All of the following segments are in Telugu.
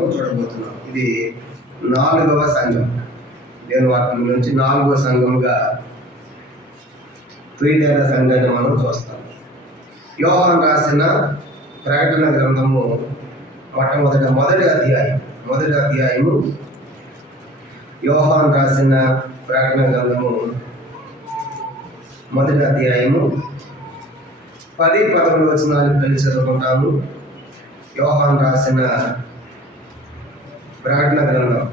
మనము చూడబోతున్నాం. ఇది 4వ సంఘం. దేవుని వాక్యం నుంచి 4వ సంఘముగా తుయతైర సంఘాన్ని మనం చూస్తాం. యోహాను రాసిన ప్రకటన గ్రంథము మొదటి అధ్యాయము యోహాను రాసిన ప్రకటన గ్రంథము మొదటి అధ్యాయము 10-11 వచనాలు కలిసి చదువుకుంటాము. యోహాను రాసిన ప్రకటన గ్రంథం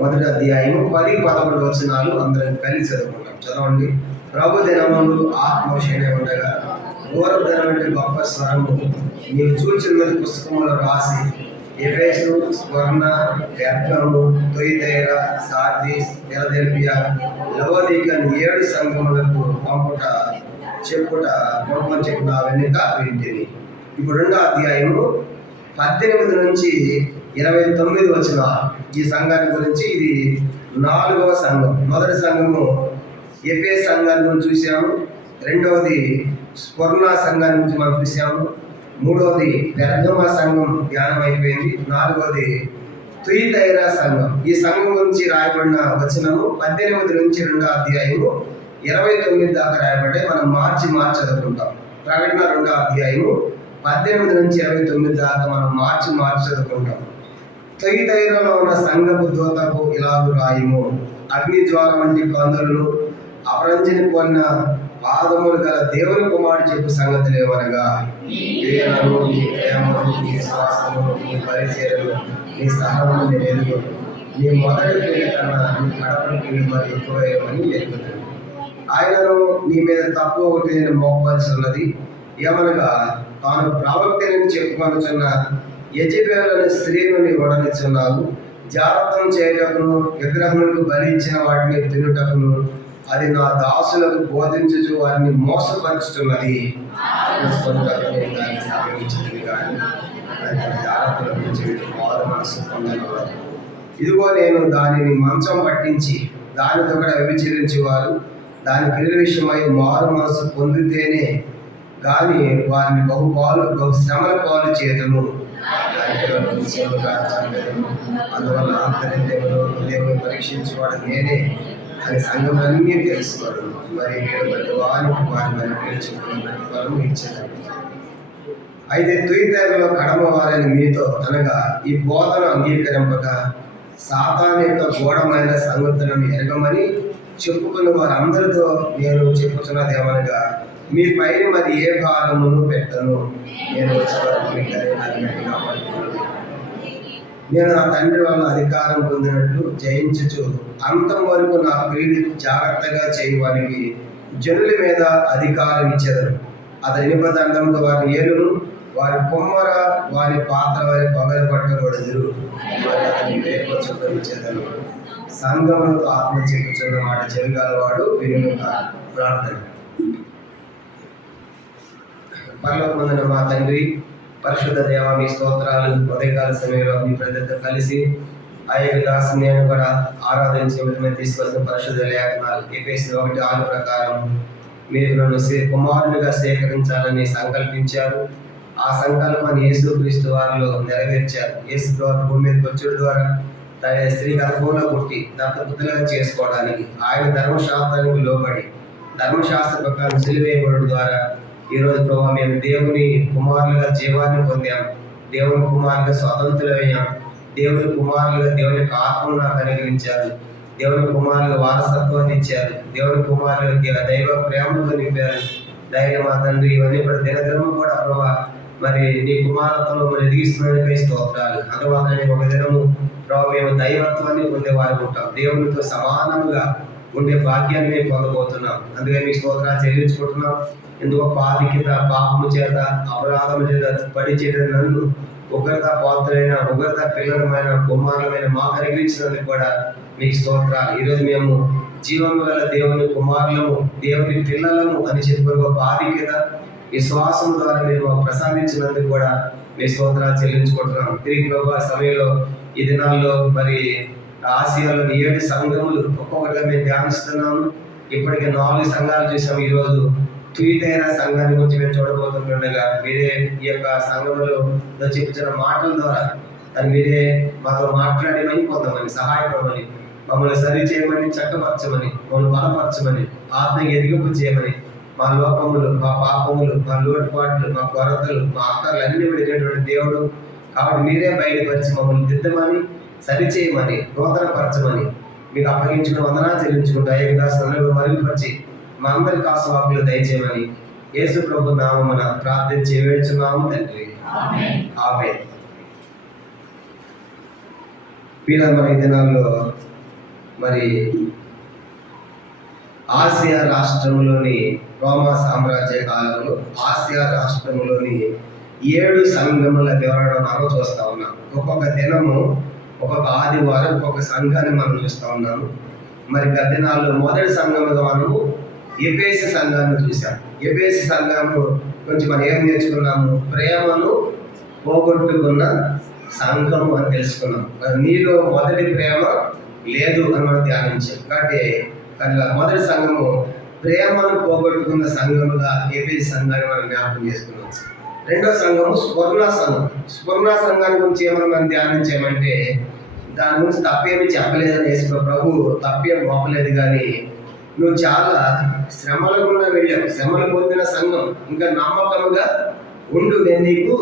మొదటి అధ్యాయము 10-11 వచనాలు అందరం కలిసి చదువుకుంటాం. చదవండి. ప్రభు దినములు ఆత్మవిషయమే ఉండగా ఘోరధనమైన గొప్ప స్వరము నీవు చూచినది పుస్తకములో రాసి ఎఫెసు, స్మరణ, పెర్గము, తుయతైర, సార్దీస్, ఫిలదెల్ఫియా, లవోదికయ 7 సంఘములకు చెప్పమని చెప్పిన వెనుక వింటిని. ఇప్పుడు 2వ అధ్యాయము 18 నుంచి 29 వచ్చిన ఈ సంఘాన్ని గురించి. ఇది 4వ సంఘం. మొదటి సంఘము ఎఫెసు సంఘాన్ని గురించి చూసాము. 2వది స్మరణ సంఘాన్ని గురించి మనం చూసాము. 3వది పెర్గమ సంఘం ధ్యానం అయిపోయింది. 4వది తుయతైర సంఘం. ఈ సంఘం గురించి రాయబడిన వచనము 18 నుంచి 2వ అధ్యాయము 29 దాకా రాయబడ్డాయి. మనం మార్చి చదువుకుంటాం. ప్రకటన 2వ అధ్యాయము 18 నుంచి 29 దాకా మనం మార్చి చదువుకుంటాం. తుయతైరలో ఉన్న సంఘపు దూతకు ఇలాగు రాయుము. అగ్ని జ్వాల వంటి కందులను అపరంజిని పోలిన పాదములు గల దేవుని కుమారుడు చెప్పు సంగతులు ఏమనగా, నీ ప్రేమను, నీ ప్రేమను, నీ విశ్వాసము, నీ పరిచర్యలు, నీ సహనము నేను ఎరుగును. నీ మొదటి క్రియ కన్నా నీ కడపటి క్రియ మరి ఎక్కువని ఎరుగుతుంది. ఆయనను నీ మీద తప్పు ఒకటి నేను మోపవలసి ఉన్నది. ఏమనగా తాను ప్రవక్తని చెప్పుకొనుచున్న యెజబెలు స్త్రీను నీ వడనిచ్చున్నావు. జాగ్రత్తం చేయటకును విగ్రహములకు బలి ఇచ్చిన వాటిని తినుటకును అది నా దాసులకు బోధించుచు వారిని మోసపరుచుతున్నది. ఇదిగో నేను దానిని మంచం పట్టించి దానితో కూడా వ్యభిచరించి వారు దాని క్రియల విషయమై మారు మనసు పొందితేనే కానీ వారిని బహు శ్రమల పాలు చేతును. అందువల్ల అంతరిందేవుడు దేవుని పరీక్షించేవాడు నేనే అని సంఘములన్నీ తెలుసుకోడు. మరి మీరు వారిని పిలుచుకుని ప్రతిఫలం ఇచ్చేదాన్ని. అయితే తుయతైరలో కడమ వారని మీతో అనగా ఈ బోధను అంగీకరింపక సాతాను యొక్క గూఢమైన సంగతులను ఎరగమని చెప్పుకున్న వారందరితో నేను చెప్పుతున్నది ఏమనగా, మీ పైన మరి ఏ భారమును పెట్టను. నేను వచ్చే వరకు నేను నా తండ్రి వల్ల అధికారం పొందినట్లు జయించుచు అంతం వరకు నా ప్రియుడి జాగ్రత్తగా చేయడానికి జనుల మీద అధికారం ఇచ్చేదను. అతని నిబద్ధంగా వారి ఏలును, వారి కొమ్మర వారి పాత్ర వారి పగలు పట్టకూడదు. మరి అతని వేపొచ్చేదను. సంఘములతో ఆత్మ చెప్పుచున్న మాట చెవిగలవాడు వినుక. ప్రార్థన. పరలోకమందున మా తండ్రి, పరిశుద్ధ దేవ, మీ స్తోత్రాలు. ఉదయకాల సమయంలో మీ ప్రజలతో కలిసి ఆ యొక్క దాసుని నేను కూడా ఆరాధించి మేము తీసుకొచ్చిన పరిశుద్ధ లేఖనాలు ఎఫెసు 1:6 ప్రకారం మీరు నన్ను కుమారునిగా సేకరించాలని సంకల్పించారు. ఆ సంకల్పాన్ని యేసుక్రీస్తు వారిలో నెరవేర్చారు. యేసు ద్వారా భూమి మీదకి వచ్చుడు ద్వారా తన స్త్రీ గర్భంలో పుట్టి దత్తపుత్రులుగా చేసుకోవడానికి ఆయన ధర్మశాస్త్రానికి లోబడి ధర్మశాస్త్ర ప్రకారం సిలువేయబడు ద్వారా ఈరోజు ప్రభావ మేము దేవుని కుమారులుగా జీవాన్ని పొందాం. దేవుని కుమారులుగా స్వతంత్రులయ్యాం. దేవుని కుమారులుగా దేవుని యొక్క ఆత్మను నాకు అనుగ్రహించారు. దేవుని కుమారులుగా వారసత్వాన్ని ఇచ్చారు. దేవుని కుమారులుగా దైవ ప్రేమతో నింపారు. ధైర్యం మా తండ్రి ఇవన్నీ కూడా దినదినము కూడా ప్రభావ మరి నీ కుమారత్వంలో మరి ఎదిగిస్తున్నది స్తోత్రాలు. అందువల్ల ఒక దినము ప్రభావ మేము దైవత్వాన్ని పొందేవారు ఉంటాం. దేవునితో సమానంగా ఉండే భాగ్యాన్ని మేము పొందబోతున్నాం. అందుకే మీ స్తోత్రాలు చెల్లించుకుంటున్నాం. ఎందుకో పాపికిత పాపము చేత అపరాధము చేత పడి చేయడం నన్ను ఉగ్రత పాత్రైన ఉగ్రత పిల్లలమైన కుమారులమైన మాకు అనుగ్రహించినందుకు కూడా మీకు స్తోత్రాలు. ఈరోజు మేము జీవము గల దేవుని కుమారులము, దేవుని పిల్లలము అని చెప్పుకుని గొప్ప ఆధిక్యత విశ్వాసం ద్వారా మీరు మాకు ప్రసాదించినందుకు కూడా మీ స్తోత్రాలు చెల్లించుకుంటున్నాం. తిరిగి ప్రభు సమయంలో ఈ దినాల్లో మరి ఆసియాలోని 7 సంఘములు ఒక్కొక్కటిగా మేము ధ్యానిస్తున్నాము. ఇప్పటికే 4 సంఘాలు చూసాము. ఈరోజు తుయతైర సంఘాన్ని గురించి మేము చూడబోతుండగా మీరే ఈ యొక్క సంఘములో చెప్తున్న మాటల ద్వారా అని మీరే మాతో మాట్లాడమని, కొంతమంది సహాయపడమని, మమ్మల్ని సరి చేయమని, చక్కపరచమని, మమ్మల్ని బలపరచమని, ఆత్మకి ఎదిగింపు చేయమని, మా లోపములు, మా పాపములు, మా లోటుపాట్లు, మా కొరతలు, మా అక్కర్లు అన్ని విడినటువంటి దేవుడు కాబట్టి మీరే బయలుపరిచి మమ్మల్ని దిద్దమని, సరిచేయమని, నూతనపరచమని మీకు అప్పగించుకుని వందనాలు చెల్లించుకుంటూ అయ్యదాసులను మరుగుపరిచి మా అందరి కాసువాకులు దయచేయమని యేసు ప్రభు నామమున ప్రార్థించి వేడుచున్నాము తండ్రి. ఆమేన్. వీళ్ళ దినాల్లో మరి ఆసియా రాష్ట్రంలోని రోమా సామ్రాజ్య కాలంలో ఆసియా రాష్ట్రంలోని 7 సంఘముల వివరణ మనం చూస్తా ఉన్నాం. ఒక్కొక్క దినము, ఒక్కొక్క ఆదివారం ఒక్కొక్క సంఘాన్ని మనం చూస్తూ ఉన్నాము. మరి గత దినాల్లో మొదటి సంఘముగా మనము ఎఫెసు సంఘాన్ని చూసాం. ఎఫెసు సంఘము కొంచెం మనం ఏం నేర్చుకున్నాము? ప్రేమను పోగొట్టుకున్న సంఘము అని తెలుసుకున్నాం. నీలో మొదటి ప్రేమ లేదు అని మనం ధ్యానించాం. కాబట్టి మొదటి సంఘము ప్రేమను పోగొట్టుకున్న సంఘముగా ఎఫెసు సంఘాన్ని మనం జ్ఞాపకం చేసుకున్నాం. రెండో సంఘము స్వర్ణ సంఘం. స్వర్ణ సంఘాన్ని గురించి ఏమైనా మనం ధ్యానించామంటే దాని గురించి తప్పేమి చెప్పలేదని యేసు ప్రభు తప్పేం మోపలేదు. కానీ నువ్వు చాలా శ్రమల గుండా వెళ్ళావు, శ్రమలు పొందిన సంఘం, ఇంకా నమ్మకముగా ఉండు, నేను నీకు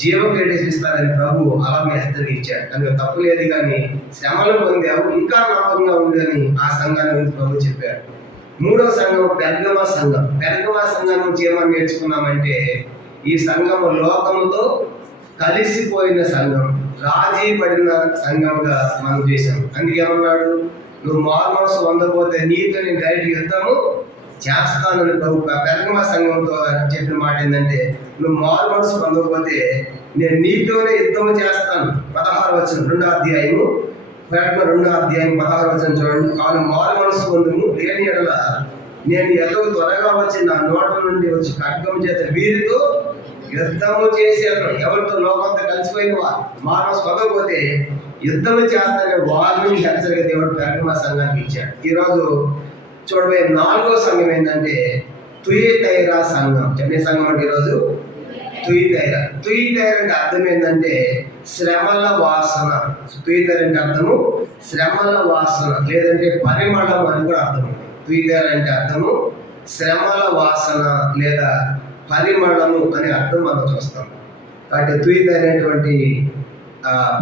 జీవం ప్రవేశిస్తానని ప్రభు అలా మీ హెచ్చరించాడు. అందుకు తప్పు లేదు, కానీ శ్రమలు పొందావు, ఇంకా నమ్మకంగా ఉండు అని ఆ సంఘాన్ని గురించి ప్రభు చెప్పాడు. మూడో సంఘం పెర్గమ సంఘం. పెర్గమ సంఘం నుంచి ఏమని నేర్చుకున్నామంటే ఈ సంఘము లోకముతో కలిసిపోయిన సంఘం, రాజీ పడిన సంఘంగా మనం చేశాం. అందుకేమన్నాడు? నువ్వు మారుమనసు పొందకపోతే నీతో నేను డైరెక్ట్ యుద్ధము చేస్తానని ప్రభు పెర్గమ సంఘంతో చెప్పిన మాట ఏంటంటే, నువ్వు మారుమనసు పొందకపోతే నేను నీతోనే యుద్ధము చేస్తాను. 16 వచనం 2వ అధ్యాయము 2వ అధ్యాయం 16 చూడండి. కావున మారుమనసు పొందుము, లేని ఎడల నేను ఎంతో త్వరగా వచ్చి నా నోట నుండి వచ్చి ఖడ్గం చేత వీరితో యుద్ధము చేశాను. ఎవరితో? లోకంతో కలిసిపోయిన వారు. మానవ పొందకపోతే యుద్ధము చేస్తానే వారిని హెచ్చరిక దేవుడు పెర్గమ సంఘానికి ఇచ్చాడు. ఈరోజు చూడబోయే 4వ సంఘం ఏంటంటే తుయతైరా సంఘం. చెప్పే సంఘం అంటే ఈరోజు తుయతైరా. తుయతైరా అంటే అర్థం ఏంటంటే శ్రమల వాసన. తుయతైరా అంటే అర్థము శ్రమల వాసన, లేదంటే పరిమళం అని కూడా అర్థం. తుయతైరా అంటే అర్థము శ్రమల వాసన లేదా పరిమళము అనే అర్థం మనం చూస్తాం. కాబట్టి తుయతైరా అనేటువంటి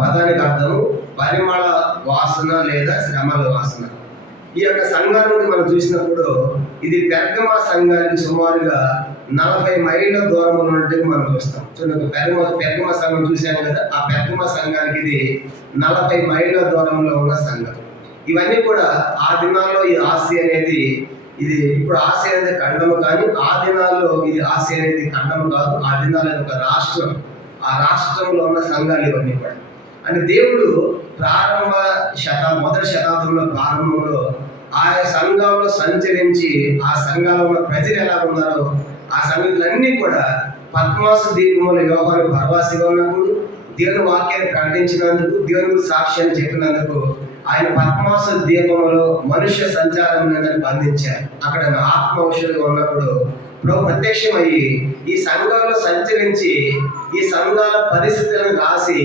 పదానికి అర్థము పరిమళ వాసన లేదా శ్రమల వాసన. ఈ యొక్క సంఘాన్ని మనం చూసినప్పుడు ఇది పెర్గమ సంఘానికి సుమారుగా 40 మైళ్ళ దూరం ఉన్నట్టుగా మనం చూస్తాం. చూడండి, పెర్గమ సంఘం చూసాం కదా, ఆ పెర్గమ సంఘానికి ఇది 40 మైళ్ళ దూరంలో ఉన్న సంఘం. ఇవన్నీ కూడా ఆ దినాల్లో ఈ ఆసియా అనేది, ఇది ఇప్పుడు ఆసియా అనేది ఖండము, కానీ ఆ దినాల్లో ఇది ఆసియా అనేది ఖండము కాదు. ఆ దినాల్లో ఒక రాష్ట్రం, ఆ రాష్ట్రంలో ఉన్న సంఘాలు ఇవన్నీ కూడా. అంటే దేవుడు మొదటి శతాబ్దంలో ప్రారంభంలో ఆయా సంఘంలో సంచరించి ఆ సంఘంలో ఉన్న ప్రజలు ఎలా ఉన్నారో ఆ సంగతులన్నీ కూడా పద్మాసు దీపంలో యోగాలు పరవాసిగా ఉన్నప్పుడు దేవుని వాక్యాన్ని ప్రకటించినందుకు, దేవుని సాక్ష్యాన్ని చెప్పినందుకు ఆయన పద్మాసు దీపంలో మనుష్య సంచారం బంధించారు. అక్కడ ఆత్మ ఔషధిగా ఉన్నప్పుడు ప్రభు ప్రత్యక్షమయ్యి ఈ సంఘాల్లో సంచరించి ఈ సంఘాల పరిస్థితులను రాసి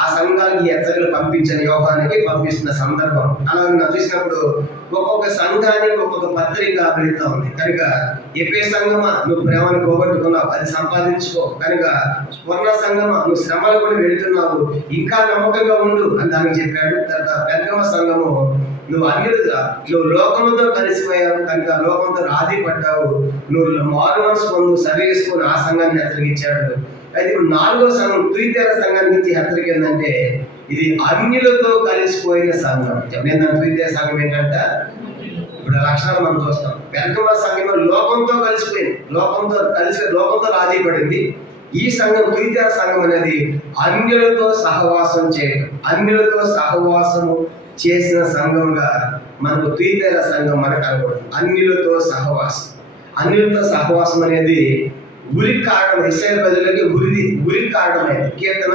ఆ సంఘానికి హెచ్చరికలు పంపించిన యోగానికి పంపిస్తున్న సందర్భం. అలా నాకు చూసినప్పుడు ఒక్కొక్క సంఘానికి ఒక్కొక్క పత్రిక వెళ్తా ఉంది. కనుక ఎఫెసు సంఘమా నువ్వు ప్రేమను పోగొట్టుకున్నావు, అది సంపాదించుకో. కనుక స్వర్ణ సంఘమా నువ్వు శ్రమలు కూడా వెళుతున్నావు, ఇంకా నమ్మకంగా ఉండు అని దానికి చెప్పాడు. తర్వాత పెర్గమ సంఘము నువ్వు అన్యులుగా, నువ్వు లోకంతో కలిసిపోయావు, కనుక లోకంతో రాజీ పడ్డావు, నువ్వు మారుమనసు పొందు, సరిచేసుకొని ఆ సంఘాన్ని హెచ్చరించాడు. అయితే ఇప్పుడు 4వ సంఘం తుయతైరా సంఘానికి నుంచి హెచ్చరిక ఏంటంటే ఇది అన్యులతో కలిసిపోయిన సంఘం. నేను తుయతైరా సంఘం ఏంటంటే ఇప్పుడు లక్షణాలు మనం చూస్తాం. పెర్గమ సంఘం లోకంతో కలిసిపోయింది, లోకంతో రాజీ పడింది. ఈ సంఘం తుయతైరా సంఘం అనేది అన్యులతో సహవాసం చేయడం, అన్యులతో సహవాసము చేసిన సంఘంగా మనకు తుయతైరా సంఘం మనకు కనబడుతుంది. అన్యులతో సహవాసం అనేది ఉరి కారణం. ఇశ్రాయేలు ప్రజలకి ఉరి కారణమైంది. కీర్తన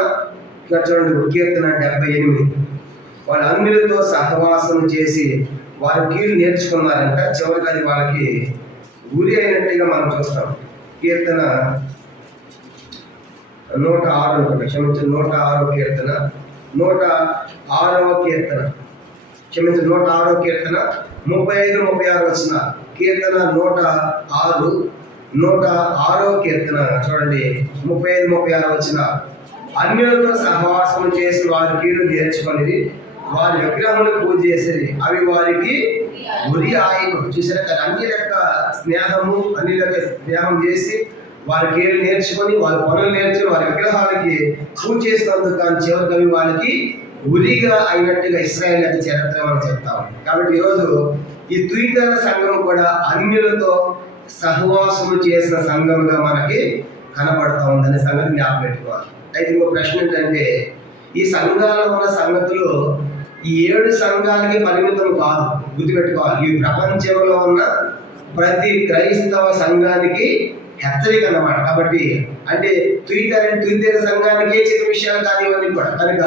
చూడండి, కీర్తన 78. వాళ్ళు అన్యులతో సహవాసం చేసి వారి కీడు నేర్చుకున్నారంట. చివరికి అది వాళ్ళకి ఉరి అయినట్టుగా మనం చూస్తాం. కీర్తన 106 కీర్తన 106వ కీర్తన, క్షమించండి, 106వ కీర్తన 35, 36 వచ్చిన కీర్తన 106, 106వ కీర్తన చూడండి, 35, 36 వచ్చిన. అన్యులతో సహవాసం చేసి వారి కీడు నేర్చుకొని వారి విగ్రహములు పూజ చేసేది, అవి వారికి ఉరి ఆయను. చూసారా కదా, అన్ని లెక్క స్నేహము, అన్ని లెక్క స్నేహం చేసి వారి కీడు నేర్చుకొని వారి పనులు నేర్చుకుని వారి విగ్రహాలకి పూజ చేసినందుకు కానీ చివరికి అవి వాళ్ళకి ఉరిగా అయినట్టుగా ఇశ్రాయేల్ యొక్క చరిత్ర మనం చెప్తాం. కాబట్టి ఈరోజు ఈ తుయితర సంఘం కూడా అన్యులతో సహవాసము చేసిన సంఘముగా మనకి కనబడతా ఉందనే సంగతి జ్ఞాపకం పెట్టుకోవాలి. అయితే ఇంకో ప్రశ్న ఏంటంటే, ఈ సంఘాల్లో ఉన్న సంగతులు ఈ 7 సంఘాలకి పరిమితం కాదు, గుర్తుపెట్టుకోవాలి. ఈ ప్రపంచంలో ఉన్న ప్రతి క్రైస్తవ సంఘానికి హెచ్చరిక అన్నమాట. కాబట్టి అంటే తుయితర సంఘానికే చెప్పిన విషయాలు కాదు ఇవన్నీ కూడా. కనుక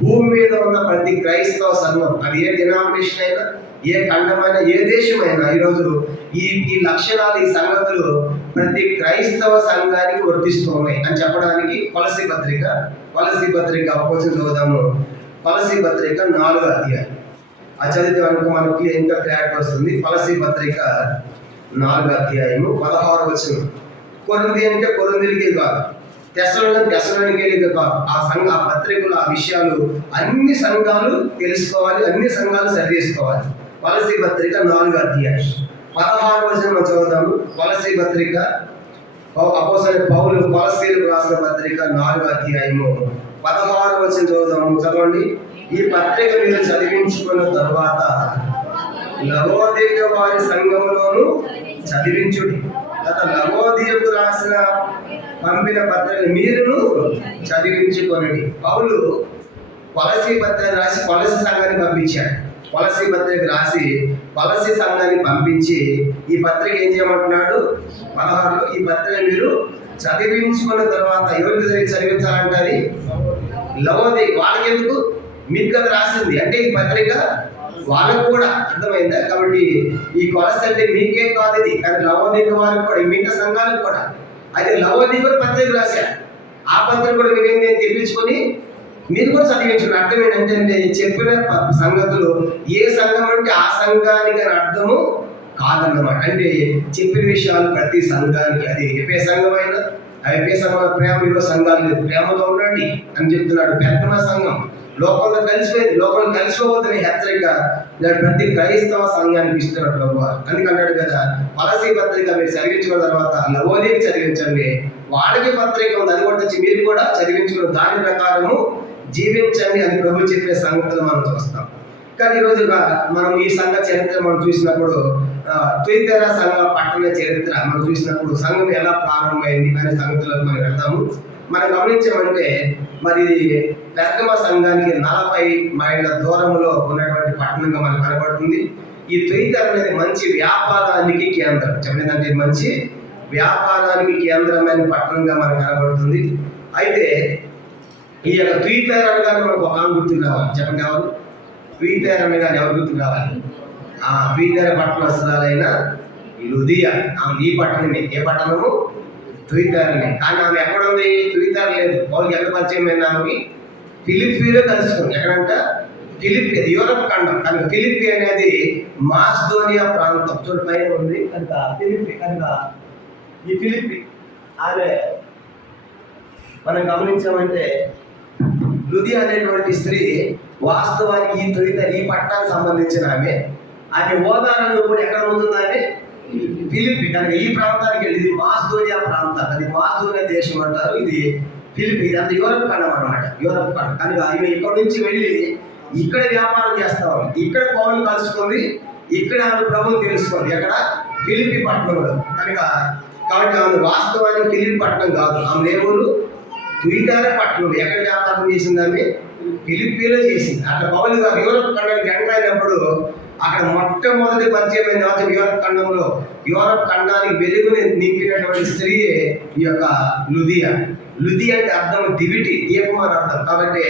భూమి మీద ఉన్న ప్రతి క్రైస్తవ సంఘం, అది ఏ డినామినేషన్ అయినా, ఏ ఖండమైనా, ఏ దేశమైనా, ఈరోజు ఈ లక్షణాలు, ఈ సంగతులు ప్రతి క్రైస్తవ సంఘానికి వర్తిస్తూ ఉన్నాయి అని చెప్పడానికి కొలసీ పత్రిక అవకాశం చదువుదాము. కొలసీ పత్రిక 4వ అధ్యాయం. అది చదివితే మనకి ఇంకా క్లారిటీ వస్తుంది. కొలసీ పత్రిక 4వ అధ్యాయము 16వ వచనం. కొరింథీ అంటే కొరింథీయులకే కాదు, తెస్సలోనికీయులకే కాదు, ఆ పత్రికలు, ఆ విషయాలు అన్ని సంఘాలు తెలుసుకోవాలి, అన్ని సంఘాలు సరి చేసుకోవాలి. కొలసీ పత్రిక 4వ అధ్యాయం 16వ వచనం చదువుతాము. కొలసీ పత్రిక, అపోస్తలుడైన పౌలు కొలసీలకు రాసిన పత్రిక 4వ అధ్యాయము 16వ వచనం చదువుదాము. చదవండి. ఈ పత్రిక మీరు చదివించుకున్న తరువాత లవోదియ వారి సంఘములోను చదివించుడి. లవోదియకు పంపిన పత్రిక మీరును చదివించుకొనండి. పౌలు కొలసీ పత్రిక రాసి కొలసీ సంఘాన్ని పంపించాడు. కొలసీ పత్రిక రాసి కొలసీ సంఘాన్ని పంపించి ఈ పత్రిక ఏం చేయమంటున్నాడు? 16లో ఈ పత్రిక మీరు చదివించుకున్న తర్వాత ఎవరికి చదివించాలంటే అది లవోది వాళ్ళకి ఎందుకు? మీకు కదా రాసింది అంటే ఈ పత్రిక వాళ్ళకు కూడా అర్థమైందా? కాబట్టి ఈ కొలసీ అంటే మీకే కాదు ఇది, కానీ లవోదిక వారికి కూడా, మిగతా సంఘాలకు కూడా. అయితే లవోదిక కూడా పత్రిక రాశారు. ఆ పత్రిక కూడా మీరు ఏంటి తెప్పించుకొని మీరు కూడా చదివించండి. అర్థం ఏంటంటే చెప్పిన సంగతులు ఏ సంఘం అంటే ఆ సంఘానికి అని అర్థము కాదన్నమాట. అంటే చెప్పిన విషయాలు ప్రతి సంఘానికి, అది ఎపే సంఘమైనా, ఎపే సంఘం ప్రేమ, ఈరోజు సంఘాలు లేదు, ప్రేమలో ఉండండి అని చెప్తున్నాడు. పెద్దమ సంఘం లోకంలో కలిసిపోయింది, లోకంలో కలిసిపోవద్దని హెచ్చరిక ప్రతి క్రైస్తవ సంఘానికి ఇస్తున్నట్టు అందుకంటాడు కదా, కొలసీ పత్రిక మీరు చదివించుకున్న తర్వాత లవోదికి చదివించండి. వాళ్ళకి పత్రిక ఉంది, అది కూడా వచ్చి మీరు కూడా చదివించుకున్న దాని ప్రకారము జీవించండి అని ప్రభు చెప్పే సంగతులు మనం చూస్తాం. కానీ ఈరోజు మనం ఈ సంఘ చరిత్ర మనం చూసినప్పుడు, తుయితర సంఘ పట్టణ చరిత్ర మనం చూసినప్పుడు సంఘం ఎలా ప్రారంభమైంది అనే సంగతులకు మనం వెళ్తాము. మనం గమనించామంటే మరి పెద్దమ సంఘానికి 40 మైళ్ళ దూరంలో ఉన్నటువంటి పట్టణంగా మనకు కనబడుతుంది. ఈ తుయితర అనేది మంచి వ్యాపారానికి కేంద్రం. చెప్పలేదంటే మంచి వ్యాపారానికి కేంద్రమైన పట్టణంగా మనకు కనబడుతుంది. అయితే ఈ యొక్క తుయితర అనగానే మనకు ఒక గుర్తుకు రావాలి. చెప్పండి, ఎవరు తుయితర అనగానే ఎవరు గుర్తుకు రావాలి? తుయితర పట్టణస్థురాలైన లుదియా. ఆమె ఈ పట్టణమే. ఏ పట్టణము? తుయితరనే. కానీ ఆమె ఎక్కడ ఉంది? తుయితర లేదు. పౌలుకి ఎక్కడ పరిచయం అయింది? ఆమెకి ఫిలిప్పీలో కలుసుకుంది. ఎక్కడంట? ఫిలిప్పి, యూరప్ ఖండం. కనుక ఫిలిప్పి అనేది మాసిదోనియా ప్రాంతం చూడు పైన ఉంది. కనుక ఫిలిప్పి, కనుక ఈ ఫిలిప్పి ఆమె మనం గమనించామంటే లుదియా అనేటువంటి స్త్రీ వాస్తవానికి ఈ తుయితర, ఈ పట్టణానికి సంబంధించిన ఆమె ఓదానంలో కూడా ఎక్కడ ఉంటుందా? ఆమె ఫిలిప్పి. కనుక ఈ ప్రాంతానికి వెళ్ళి, ఇది మాసిదోనియా ప్రాంతం, అది మాసిదోనియా దేశం అంటారు. ఇది ఫిలిప్పి, ఇదంతా యూరప్ ఖండం అనమాట, యూరప్ ఖండం. కనుక ఆమె ఇక్కడ నుంచి వెళ్ళి ఇక్కడ వ్యాపారం చేస్తాం, ఇక్కడ పౌలు కలుసుకుంది, ఇక్కడ ఆమె ప్రభువుని తెలుసుకుంది. ఎక్కడ? ఫిలిప్పి పట్టణంలో. కనుక కాబట్టి ఆమె వాస్తవానికి ఫిలిప్పి పట్టణం కాదు, ఆమె ఏ ఊరు? తుయితర పట్టణం. ఎక్కడ వ్యాపారం చేసింది? ఆమె ఫిలిప్పీలో చేసింది. అట్లా పౌలు గారు యూరప్ ఖండానికి ఎంటర్ అయినప్పుడు అక్కడ మొట్టమొదటి పరిచయం అయిన తర్వాత యూరప్ ఖండంలో, యూరప్ ఖండానికి వెలుగుని నింపినటువంటి స్త్రీయే ఈ యొక్క లుదియా. లుది అంటే అర్థం దివిటి, దీపం అని అర్థం. కాబట్టి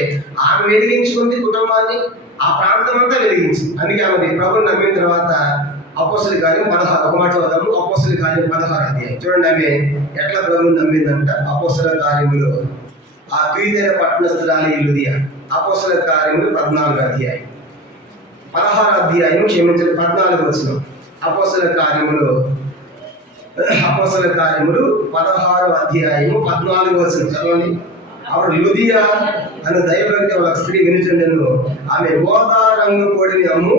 ఆమె వెలిగించుకుంది కుటుంబాన్ని, ఆ ప్రాంతం అంతా వెలిగించింది. అందుకే ఆమె ప్రభుని నమ్మిన తర్వాత అపోస్తలుల కార్యం 16, ఒక మాట చదువుదాము. అపోస్తలుల కార్యం 16 అధ్యాయం చూడండి. ఆమె ఎట్లా ప్రభుని నమ్మిందంట. అపోస్తలుల కార్యములో ఆ తుయితర పట్టణస్థురాలు లుదియా. అపోస్తలుల కార్యములు 14వ అధ్యాయం 16వ అధ్యాయం 14వ వచనం. అపోస్తలుల కార్యములు 16వ అధ్యాయము 14వ వచనం చదవండి. ఆవిడ లుదియా అనే దైవభక్తి ఒక స్త్రీ వినుచుండెను. ఆమె గోదా రంగు పొడిని అమ్ము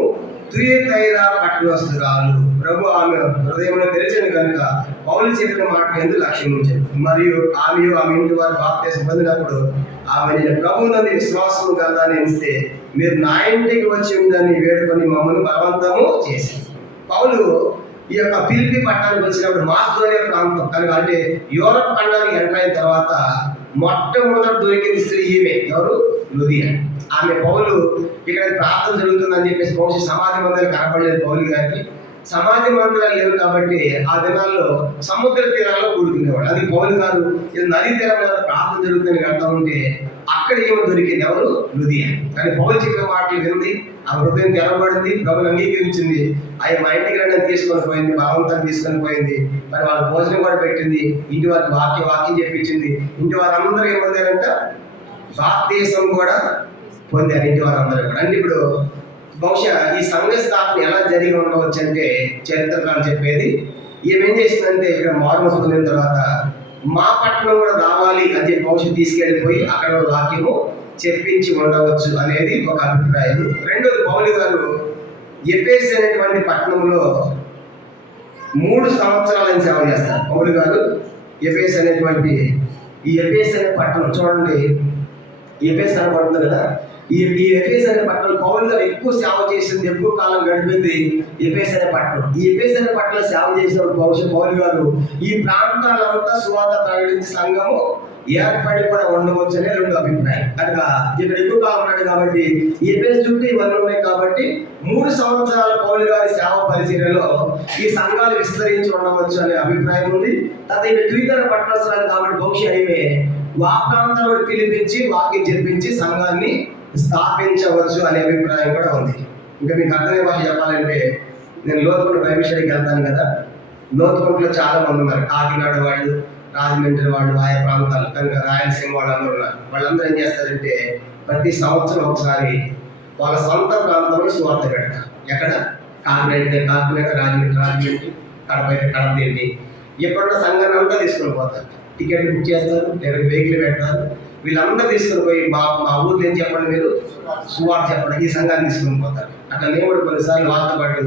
తుయతైరా పట్టణస్తురాలు. ప్రభు ఆమె హృదయంలో తెరిచను కనుక పౌలు చెప్పిన మాట ఎందుకు లక్ష్యం ఉంచాను. మరియు ఆమె ఇంటి వారు బాప్తిసం పొందినప్పుడు ఆమె నేను ప్రభు నందు విశ్వాసం కలదాన్ని ఇస్తే మీరు నా ఇంటికి వచ్చి ఉందని వేడుకొని మమ్మల్ని బలవంతము చేశారు. పౌలు ఈ యొక్క ఫిలిప్పీ పట్టణానికి వచ్చినప్పుడు మాసిదోనియా ప్రాంతం కనుక, అంటే యూరప్ ఖండానికి ఎంటర్ అయిన తర్వాత మొట్టమొదటి దొరికింది స్త్రీ ఈమె. ఎవరు? లుదియా. ఆమె పౌలు ఇక్కడ ప్రార్థన జరుగుతుందని చెప్పేసి బహుశా సమాధి మందిరాలు కనపడలేదు పౌలు గారికి. సమాధి మందిరాలు లేవు కాబట్టి ఆ దినాల్లో సముద్ర తీరాల్లో కూడుకునేవాడు. అది పౌలు గారు నదీ తీరంలో ప్రార్థన జరుగుతుందని వెళ్తా ఉంటే అక్కడ ఏమో దొరికింది. ఎవరు? లుదియా. కానీ పౌలు చెప్పిన మాటలు వింది, ఆ హృదయం తెరవబడింది, ప్రభుని అంగీకరించింది. ఆయన మా ఇంటికి రండి తీసుకొని పోయింది, బలవంతాన్ని తీసుకొని పోయింది. మరి వాళ్ళ భోజనం కూడా పెట్టింది, ఇంటి వారికి వాక్యం చెప్పించింది. ఇంటి వారందరూ ఏం పొందారంట? బాప్తిసం కూడా పొందారు ఇంటి వారందరూ కూడా. అంటే ఇప్పుడు బహుశా ఈ సంఘ స్థాపన ఎలా జరిగి ఉండవచ్చు అంటే చరిత్రకాలు చెప్పేది, ఏమేం చేసిందంటే ఇక్కడ మారుమూసి పొందిన తర్వాత మా పట్టణం కూడా రావాలి అని చెప్పి బహుశా తీసుకెళ్ళిపోయి అక్కడ వాక్యము చెప్పించి ఉండవచ్చు అనేది ఒక అభిప్రాయం. రెండోది, పౌలు గారు ఎఫెసు అనేటువంటి పట్టణంలో 3 సంవత్సరాలను సేవ చేస్తారు. పౌలు గారు ఎఫెసు అనేటువంటి ఈ ఎఫెసు అనే పట్టణం చూడండి, ఎఫెసు కనపడుతుంది కదా. ఈ ఎఫెసు అనే పట్టణం పౌలు గారు ఎక్కువ సేవ చేసింది, ఎక్కువ కాలం గడిపింది ఎఫెసు అనే పట్టణం. ఈ ఎఫెసు అనే పట్టణం సేవ చేసినప్పుడు బహుశా పౌలు గారు ఈ ప్రాంతాలంతా సువార్త ప్రకటించి సంఘము ఏర్పడి కూడా ఉండవచ్చు అనే 2 అభిప్రాయం. కనుక ఇక్కడ ఎక్కువ కాలం ఉన్నాడు కాబట్టి ఈ ఎఫెసు చుట్టూ ఇవన్నీ ఉన్నాయి కాబట్టి 3 సంవత్సరాల పౌలు గారి సేవ పరిచర్యలో ఈ సంఘాలు విస్తరించి ఉండవచ్చు అనే అభిప్రాయం ఉంది. తర్వాత ఈమె ద్వితీయ పట్టణస్తురాలు కాబట్టి బహుశా ఈమె ఆ ప్రాంతంలో పిలిపించి వాక్యం చెప్పించి సంఘాన్ని స్థాపించవచ్చు అనే అభిప్రాయం కూడా ఉంది. ఇంకా మీకు అర్థమయ్యే భాష చెప్పాలంటే, నేను లోతుకుంట బైబిషన్కి వెళ్తాను కదా, లోతుకుంటలో చాలా మంది ఉన్నారు. కాకినాడ వాళ్ళు, రాజమండ్రి వాళ్ళు, ఆయా ప్రాంతాలు, కనుక రాయలసీమ వాళ్ళందరూ ఉన్నారు. వాళ్ళందరూ ఏం చేస్తారంటే ప్రతి సంవత్సరం ఒకసారి వాళ్ళ సొంత ప్రాంతంలో సువార్త పెడతారు. ఎక్కడ? కాకినాడ, రాజమండ్రి, కడప అయితే కడప ఏంటి, ఎప్పుడన్నా సంఘాన్ని అంతా తీసుకొని పోతారు. టికెట్ బుక్ చేస్తారు, లేదా వెహికల్ పెడతారు. వీళ్ళందరూ తీసుకొని పోయి మా ఊర్లో ఏం చెప్పండి, మీరు సువార్త చెప్పండి, ఈ సంఘాన్ని తీసుకొని పోతారు. అట్లా నేను కూడా కొన్నిసార్లు వాళ్ళతో పాటు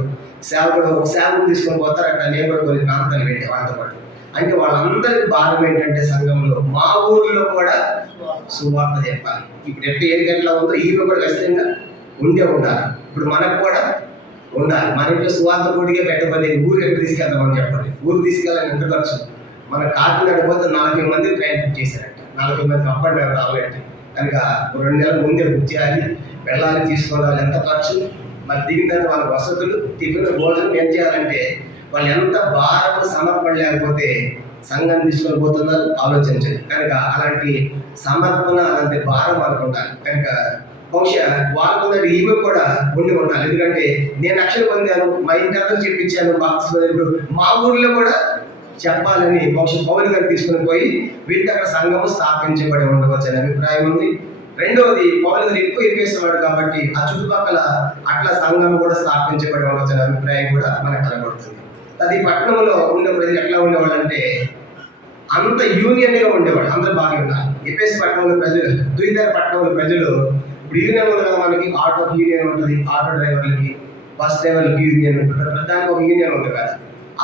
సేవకుడు తీసుకొని పోతారు. అట్లా నేను కూడా కొన్ని ప్రాంతాలు వెళ్ళే వాళ్ళతో పాటు. అంటే వాళ్ళందరికీ భారం ఏంటంటే సంఘంలో మా ఊర్లో కూడా సువార్త చెప్పాలి. ఇప్పుడు ఏ గంటలో ఉందో ఈమె కూడా ఖచ్చితంగా ఉండాలి. ఇప్పుడు మనకు కూడా ఉండాలి. మన ఇంట్లో సువార్త కూడిగా పెట్టబోలేదు, ఊరు ఎక్కడ తీసుకెళ్తామని చెప్పండి. ఊరు తీసుకెళ్ళాలని ఎంత ఖర్చు? మన కాకినాడ పోతే 40 మంది ట్రైన్ బుక్ చేశారంట. 40 మంది అప్పటి రావాలంటే కనుక 2 నెలల ముందే బుక్ చేయాలి, వెళ్ళాలి, తీసుకోవాలి. ఎంత ఖర్చు? మరి దిగిన తర్వాత వాళ్ళ వసతులు, టిఫిన్, భోజనం ఏం చేయాలంటే వాళ్ళు ఎంత భారం సమర్పణ లేకపోతే సంఘాన్ని తీసుకొని పోతున్నారు ఆలోచించండి. కనుక అలాంటి సమర్పణ, అలాంటి భారం వాళ్ళకు ఉండాలి. కనుక బహుశా వాళ్ళకున్నట్టు ఈమె కూడా ఉండాలి. ఎందుకంటే నేను రక్షణ పొందాను, మా ఇంటి అందరూ చెప్పించాను, మా ఊర్లో కూడా చెప్పాలని బహుశా పౌలు గారు తీసుకుని పోయి వీటికి అక్కడ సంఘము స్థాపించబడి ఉండవచ్చు అనే అభిప్రాయం ఉంది. రెండవది, పౌలు గారు ఎక్కువ ఎక్కేసేవాడు కాబట్టి ఆ చుట్టుపక్కల అట్లా సంఘం కూడా స్థాపించబడి ఉండవచ్చు అనే అభిప్రాయం కూడా మనకు కనబడుతుంది. అది పట్టణంలో ఉండే ప్రజలు ఎట్లా ఉండేవాళ్ళు అంటే అంత యూనియన్గా ఉండేవాడు, అందరూ బాగా ఉన్నారు. ఎఫెసు పట్టణంలో ప్రజలు, ద్వితీయ పట్టణంలో ప్రజలు ఇప్పుడు యూనియన్ ఉంది కదా, మనకి ఆటో యూనియన్ ఉంటుంది, ఆటో డ్రైవర్లకి, బస్ డ్రైవర్లకి యూనియన్ ఉంటుంది, ప్రధానికి ఒక యూనియన్ ఉంటుంది కదా.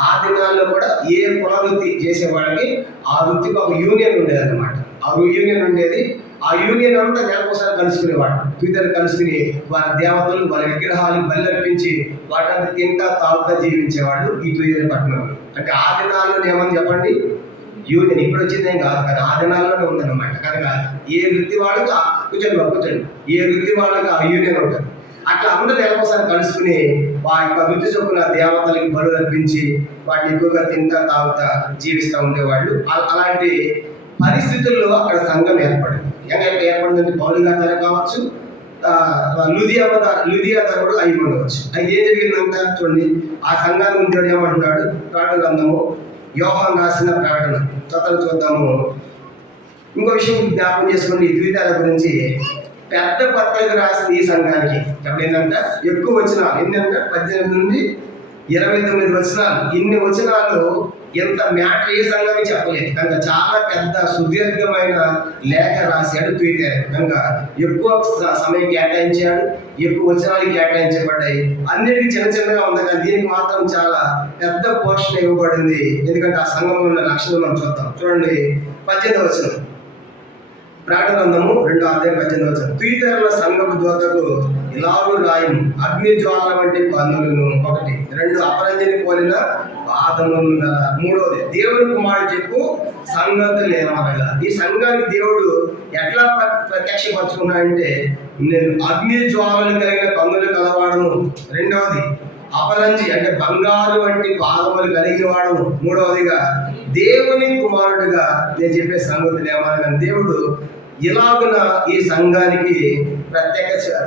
ఆ దినాల్లో కూడా ఏ పునరుద్ధి చేసే వాళ్ళకి ఆ వృత్తికి ఒక యూనియన్ ఉండేది అనమాట. ఆ యూనియన్ ఉండేది. ఆ యూనియన్ అంతా నెలకోసారి కలుసుకునేవాడు. ద్వితీయులు కలుసుకుని వారి దేవతలు, వారి విగ్రహాలు బల్లర్పించి వాటిని తింటా తాగుతా జీవించేవాడు ఈ ద్వితీయ పట్టణంలో. అంటే ఆ దినాల్లో ఏమని చెప్పండి, యూనియన్ ఇప్పుడు వచ్చిందేం కాదు, కానీ ఆ దినాల్లోనే ఉందన్నమాట. కనుక ఏ వృత్తి వాళ్ళకి కూర్చోండి, ఏ వృత్తి వాళ్ళకి ఆ యూనియన్ ఉంటుంది. అట్లా అందరూ నెలకోసారి కలుసుకుని వారి యొక్క వృత్తి చొప్పున దేవతలకి బలు అర్పించి వాటిని ఎక్కువగా తింటా తాగుతా జీవిస్తూ ఉండేవాళ్ళు. అలాంటి పరిస్థితుల్లో అక్కడ సంఘం ఏర్పడింది. ఎక్కడ ఏర్పడిందంటే పౌలు గారి కావచ్చు, లుదియా కూడా అయి ఉండవచ్చు. అది ఏం జరిగిందంట చూడండి. ఆ సంఘాన్ని గురించి ఏమంటున్నాడు? ప్రకటన గ్రంథము, యోహాను రాసిన ప్రకటన చూద్దాము. ఇంకో విషయం జ్ఞాపకం చేసుకోండి, ఈ ద్వితీయుల గురించి పెద్ద పత్రిక రాసింది ఈ సంఘానికి. చెప్పండి ఏంటంటే ఎక్కువ వచనాలు, ఏంటంటే 18 నుండి 29 వచనాలు. ఇన్ని వచనాలు ఎంత మ్యాటర్ ఏ సంఘానికి చెప్పలేదు కనుక చాలా పెద్ద సుదీర్ఘమైన లేఖ రాశాడు తీర్చారు. కనుక ఎక్కువ సమయం కేటాయించాడు, ఎక్కువ వచనాలు కేటాయించబడ్డాయి. అన్నిటికీ చిన్న చిన్నగా ఉంది కానీ దీనికి మాత్రం చాలా పెద్ద పోర్షన్ ఇవ్వబడింది. ఎందుకంటే ఆ సంఘంలో ఉన్న లక్షణం మనం చూద్దాం. చూడండి 18వ వచనం, ప్రకటన గ్రంథము 2వ అధ్యాయం 18వ వచనం. తీర్చర్ల సంఘపు దూతకు ఇలాగు రాయము, అగ్ని జ్వాల వంటి కన్నులను 1, 2 అపరంజిని పోలిన పాదములను గల. 3వది, దేవుని కుమారుడు చెప్పు సంగతులు ఏమనగా. ఈ సంఘానికి దేవుడు ఎట్లా ప్రత్యక్షపరచుకున్నాడంటే, నేను అగ్ని జ్వాలలు కలిగిన కన్నులు కలవాడను. 2వది, అపరంజి అంటే బంగారు వంటి పాదములు కలిగి వాడను. 3వదిగా దేవుని కుమారుడుగా నేను చెప్పే సంగతులు ఏమనగా. దేవుడు ఇలాగున ఈ సంఘానికి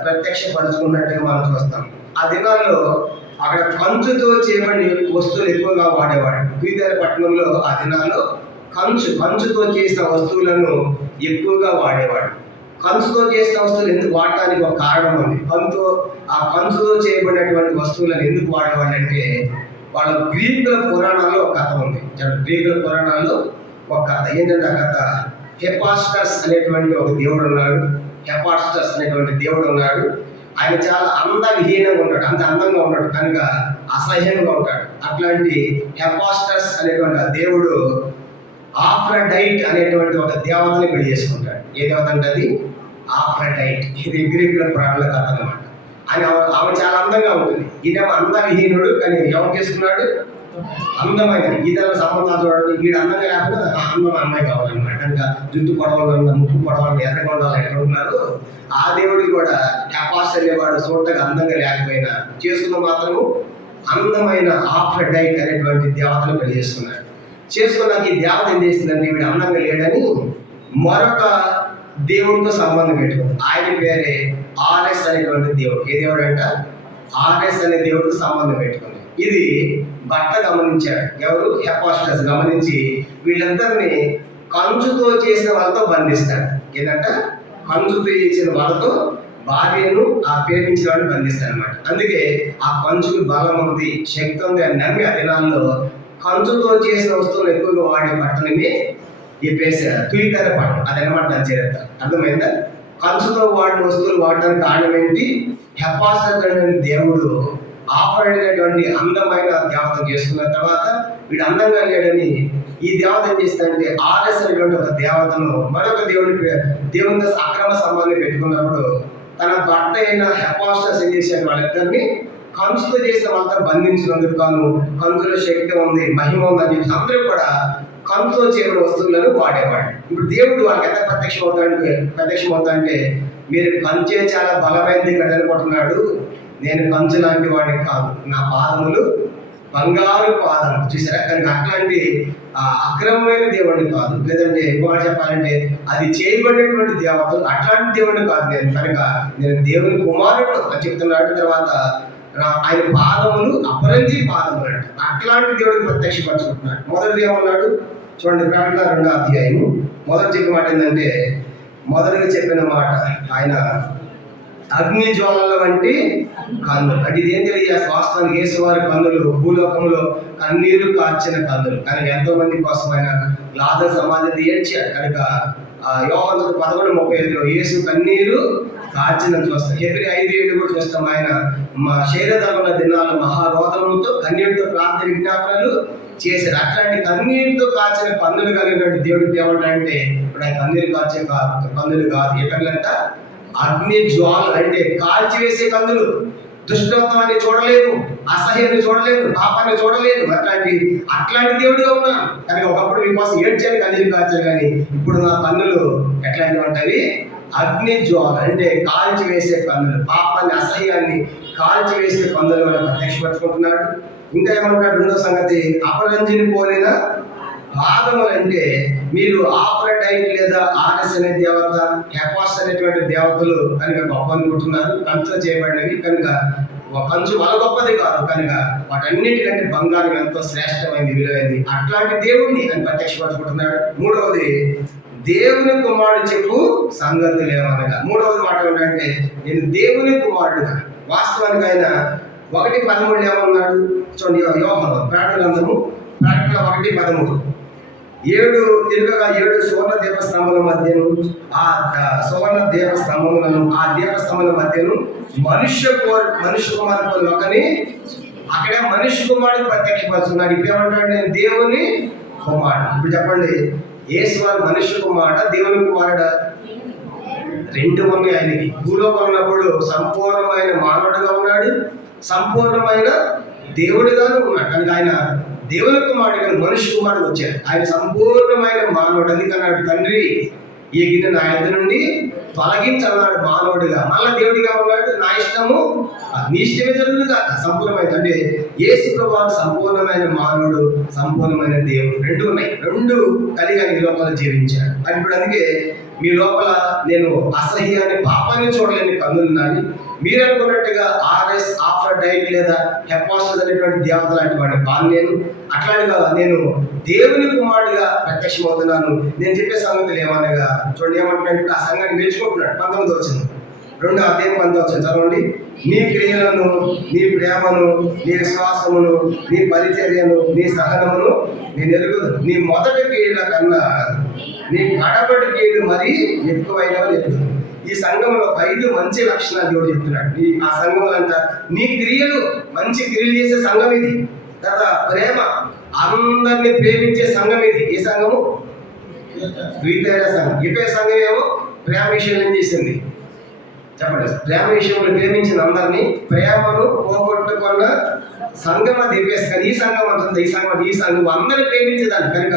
ప్రత్యక్షపరుచుకున్నట్టుగా మనం చూస్తాం. ఆ దినాల్లో అక్కడ కంచుతో చేయబడిన వస్తువులు ఎక్కువగా వాడేవాడు. పీతేర పట్టణంలో ఆ దినాల్లో కంచుతో చేసిన వస్తువులను ఎక్కువగా వాడేవాడు. కంచుతో చేసిన వస్తువులు ఎందుకు వాడటానికి ఒక కారణం ఉంది. కంచుతో చేయబడినటువంటి వస్తువులను ఎందుకు వాడేవాడు అంటే, వాళ్ళ గ్రీకుల పురాణాల్లో ఒక కథ ఉంది. గ్రీకుల పురాణాల్లో ఒక కథ ఏంటంటే, ఆ కథ హెపాస్టస్ అనేటువంటి ఒక దేవుడు ఉన్నాడు. హెపాస్టస్ అనేటువంటి దేవుడు ఉన్నాడు. ఆయన చాలా అందవిహీనంగా ఉంటాడు, అంత అందంగా ఉంటాడు కనుక అసహ్యంగా ఉంటాడు. అట్లాంటి హెపాస్టస్ అనేటువంటి ఆ దేవుడు ఆఫ్రడైట్ అనేటువంటి ఒక దేవతని పెళ్లి చేసుకుంటాడు. ఏ దేవత అంటే అది ఆఫ్రడైట్. ఇది గ్రీకుల పురాణాల కథ అనమాట. ఆమె చాలా అందంగా ఉంటుంది. ఈయనేమో అందవిహీనుడు కానీ ఎవరు చేసుకున్నాడు అందమైన. ఈతర సంబంధాలు చూడండి, వీడు అందంగా లేకపోతే అందం అమ్మాయి కావాలన్నమాట. కనుక జుట్టు పొడవాలన్నా ముక్కు పొడవాలన్నా ఎర్రగొండాలి ఎక్కడ ఉన్నారు. ఆ దేవుడికి కూడా హెపాస్ అనేవాడు చూడటానికి అందంగా లేకపోయినా చేసుకున్న మాత్రము అందమైన ఆఫ్రడైట్ అనేటువంటి దేవతను పెళ్లి చేసుకున్నాడు. చేసుకున్నాక ఈ దేవత ఏం చేసిందంటే, వీడు అందంగా లేడని మరొక దేవుడితో సంబంధం పెట్టుకుంది. ఆయన పేరే ఆర్ఎస్ అనేటువంటి దేవుడు. ఏ దేవుడు అంట? ఆర్ఎస్ అనే దేవుడితో సంబంధం పెట్టుకుంది. ఇది భర్త గమనించాడు. ఎవరు? హెపాస్టస్ గమనించి వీళ్ళందరినీ కంచుతో చేసిన వాళ్ళతో బంధిస్తాడు. ఏంటంటే కంచుతో చేసిన వాళ్ళతో భార్యను ఆ ప్రేమించిన వాడిని బంధిస్తాడు అనమాట. అందుకే ఆ కంచుకు బలం ఉంది, శక్తి ఉంది అని నమ్మి ఆ దినాల్లో కంచుతో చేసిన వస్తువులు ఎక్కువగా వాడే పట్టణమే ఈ పేసారు తుయితర పట్టణం. అదనమాట దాని చరిత్ర. అర్థమైందా? కంచుతో వాడిన వస్తువులు వాడడానికి కారణం ఏంటి? హెపాస్టస్ అనే దేవుడు ఆపడేటువంటి అందమైన దేవతను చేసుకున్న తర్వాత వీడు అందంగా లేడని ఈ దేవత ఏం చేస్తుందంటే, ఆర్ఎస్ అనేటువంటి ఒక దేవతను మరొక దేవునితో అక్రమ సంబంధం పెట్టుకున్నప్పుడు తన భర్త అయిన హెపాస్టస్ ఏం చేశాడు, వాళ్ళిద్దరిని కంచుతో చేసిన వాళ్ళతో బంధించినందుకు తాను కంచుల శక్తి ఉంది, మహిమ ఉంది అని చెప్పి అందరూ కూడా కంచుతో చేయబడిన వస్తువులను వాడేవాడు. ఇప్పుడు దేవుడు వాళ్ళకి ఎంత ప్రత్యక్షం అవుతాడంటే మీరు కంచే చాలా బలమైనది ఇక్కడ అనుకుంటున్నాడు, నేను కంచు లాంటి వాడిని కాదు, నా పాదములు బంగారు పాదం. చూసారా? కనుక అట్లాంటి అక్రమమైన దేవుడిని కాదు, లేదంటే ఎక్కువ చెప్పాలంటే అది చేయబడినటువంటి దేవతలు, అట్లాంటి దేవుడిని కాదు నేను. కనుక నేను దేవుని కుమారుడు అని చెప్తున్నాడు. తర్వాత ఆయన పాదములు అపరంజి పాదములు అంట. అట్లాంటి దేవుడికి ప్రత్యక్షపరచుకుంటున్నాడు. మొదటిది ఏమన్నాడు చూడండి, ప్రకటన 2వ అధ్యాయము మొదటి చెప్పిన మాట ఏంటంటే, మొదటిగా చెప్పిన మాట ఆయన అగ్ని జ్వాలల వంటి కన్నులు. అంటే ఇది ఏం తెలియజేస్తే, వాస్తవానికి యేసువారి కన్నులు భూలోకంలో కన్నీరు కార్చిన కన్నులు. కనుక ఎంతో మంది కోసం ఆయన లాజరు సమాధిని ఏడ్చాడు. కనుక యోహాను 11:35 యేసు కన్నీరు కార్చిన చూస్తాం. హెబ్రీ 5:7 కూడా చూస్తాం. ఆయన శరీరధర్మ దినాలు మహారోదనముతో కన్నీటితో ప్రార్థన విజ్ఞాపనలు చేశారు. అట్లాంటి కన్నీటితో కాచిన కన్నులు కలిగినటువంటి దేవుడికి ఏమంటాడంటే, ఇప్పుడు ఆయన కన్నీరు కార్చే కన్నులు కాదు, ఎక్కడంట అగ్ని జ్వాలలు అంటే కాల్చివేసే కన్నులు. దుష్టత్వాన్ని చూడలేను, అసహ్యాన్ని చూడలేను, పాపాన్ని చూడలేను. అట్లాంటి దేవుడిగా ఉన్నాను. కానీ ఒకప్పుడు మీకోసం ఏడ్చాను, కన్నీరు కార్చాను. కానీ ఇప్పుడు నా కన్నులు ఎట్లాంటివి ఉంటాయి? అగ్ని జ్వాల అంటే కాల్చివేసే కన్నులు, పాపాన్ని అసహ్యాన్ని కాల్చివేసే కన్నులు మనం ప్రత్యక్షపరచుకుంటున్నాడు. ఇంకా ఏమంటాడు? రెండో సంగతి, అపరంజిని పోలిన పాదములు. అంటే మీరు ఆఫ్రడైట్ లేదా ఆర్ఎస్ అనే దేవత, హెపాస్ అనేటువంటి దేవతలు కనుక గొప్ప అనుకుంటున్నారు, కంచుతో చేయబడినవి కనుక. కంచు వాళ్ళ గొప్పది కాదు కనుక వాటన్నిటికంటే బంగారం ఎంతో శ్రేష్టమైనది, విలువైంది. అట్లాంటి దేవుణ్ణి అని ప్రత్యక్షపరచుకుంటున్నాడు. మూడవది, దేవుని కుమారుడు చెప్పు సంగతులు ఏమనగా. మూడవది మాట ఏంటంటే నేను దేవుని కుమారుడుగా. వాస్తవానికి ఆయన 1:13 ఏమన్నాడు చూడండి, యోహాను ప్రకటన 1:13 7 సువర్ణ దేవస్తంభముల మధ్యను ఆ సువర్ణ దేవస్తంభములను ఆ దేవస్తంభముల మధ్యను మనుష్య కుమారుడు ఒకని అక్కడ మనుష్య కుమారుడు ప్రత్యక్షపరుచున్నాడు. ఇప్పుడు ఏమంటాడు, నేను దేవుని కుమారుడు. ఇప్పుడు చెప్పండి, యేసువారు మనుష్య కుమారుడా దేవుని కుమారుడా? రెండు ఉన్నాయి ఆయనకి. భూలోకంలో ఉన్నప్పుడు సంపూర్ణమైన మానవుడిగా ఉన్నాడు, సంపూర్ణమైన దేవుడిగాను ఉన్నాడు. కనుక ఆయన దేవుని కుమారుడు కానీ మనుష్య కుమారుడు వచ్చాడు. ఆయన సంపూర్ణమైన మానవుడు. అందుకన్నాడు, తండ్రి ఈ గిన్నె నా యొద్ద నుండి తొలగించన్నాడు మానవుడిగా. మళ్ళా దేవుడిగా ఉన్నాడు, నా ఇష్టము నీ ఇష్టమే జరుగుతుంది కాక సంపూర్ణమైన. అంటే యేసు ప్రభువు సంపూర్ణమైన మానవుడు, సంపూర్ణమైన దేవుడు. రెండు ఉన్నాయి. రెండు కలిగి ఈ లోపల జీవించాడు. ఇప్పుడు అందుకే మీ లోపల నేను అసహ్యాన్ని పాపాన్ని చూడలేని కన్నులున్నాను. మీరు అనుకున్నట్టుగా ఆర్ఎస్ ఆఫ్రోడైట్ లేదా హెపాస్టస్ అనేటువంటి దేవత లాంటి వాడిని కాను నేను. అట్లాంటిగా నేను దేవుని కుమారుడిగా ప్రత్యక్షమవుతున్నాను. నేను చెప్పే సంగతులు ఏమనగా చూడండి, ఏమంటున్నాడు, ఆ సంఘాన్ని మెచ్చుకుంటున్నాడు. 19 వచ్చింది, 2 అధ్యాయం 19 వచ్చింది చదవండి. నీ క్రియలను, నీ ప్రేమను, నీ విశ్వాసమును, నీ పరిచర్యను, నీ సహనమును నేను ఎరుగుదు. నీ మొదటి క్రియల కన్నా నీ కడపటి క్రియలు మరీ ఎక్కువైనవని ఎరుగుదు. ఈ సంఘంలో 5 మంచి లక్షణాలు దేవుడు చెప్తున్నాడు. ఆ సంఘంలో అంతా నీ క్రియలు, మంచి క్రియలు చేసే సంఘం ఇది. తర్వాత ప్రేమ, అందరినీ ప్రేమించే సంఘం ఇది. ఈ సంఘము ద్వితీయ సంఘం. ఇపే సంఘం ఏమో ప్రేమ విషయంలో ఏం చేసింది చెప్పండి, ప్రేమ విషయంలో ప్రేమించిన అందరినీ, ప్రేమను పోగొట్టుకున్న సంఘం అది చెప్పేసి ఈ సంఘం అంటుంది, ఈ సంఘం అందరినీ ప్రేమించేదాన్ని. కనుక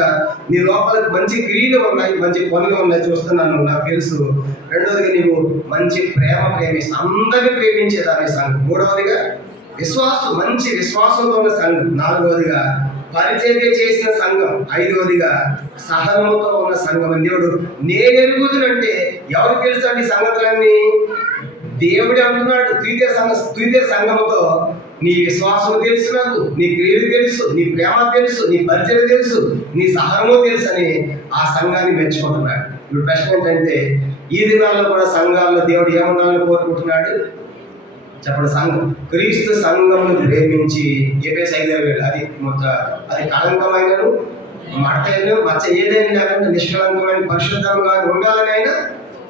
నీ లోపల మంచి క్రియలు ఉన్నాయి, మంచి పనులు ఉన్నాయి, చూస్తున్నాను, నాకు తెలుసు. రెండవదిగా నీవు మంచి ప్రేమిస్తా, అందరినీ ప్రేమించేదాన్ని సంఘం. మూడవదిగా విశ్వాసం, మంచి విశ్వాసంతో ఉన్న సంఘం. నాలుగవదిగా పరిచర్య చేసిన సంఘం. ఐదవదిగా సహనముతో ఉన్న సంఘం. దేవుడు నేను ఎరుగుదునంటే ఎవరు తెలుసు అండి సంగతులన్నీ? దేవుడే అంటున్నాడు. ద్వితీయ సంఘముతో నీ విశ్వాసం తెలుసు, నాకు నీ క్రియలు తెలుసు, నీ ప్రేమ తెలుసు, నీ పరిచర్య తెలుసు, నీ సహనము తెలుసు అని ఆ సంఘాన్ని మెచ్చుకుంటున్నాడు. ఇప్పుడు ప్రశ్న ఏంటంటే, ఈ దినాల్లో కూడా సంఘాల్లో దేవుడు ఏమన్నాలని కోరుకుంటున్నాడు చెప్పండి? సంఘం క్రీస్తు సంఘమును ప్రేమించి ఎఫెసు 5:20 అది కళంకమైనను మడతైన మచ్చ ఏదైనా లేకుండా నిష్కలంకమైన పరిశుద్ధంగా ఉండాలని అయినా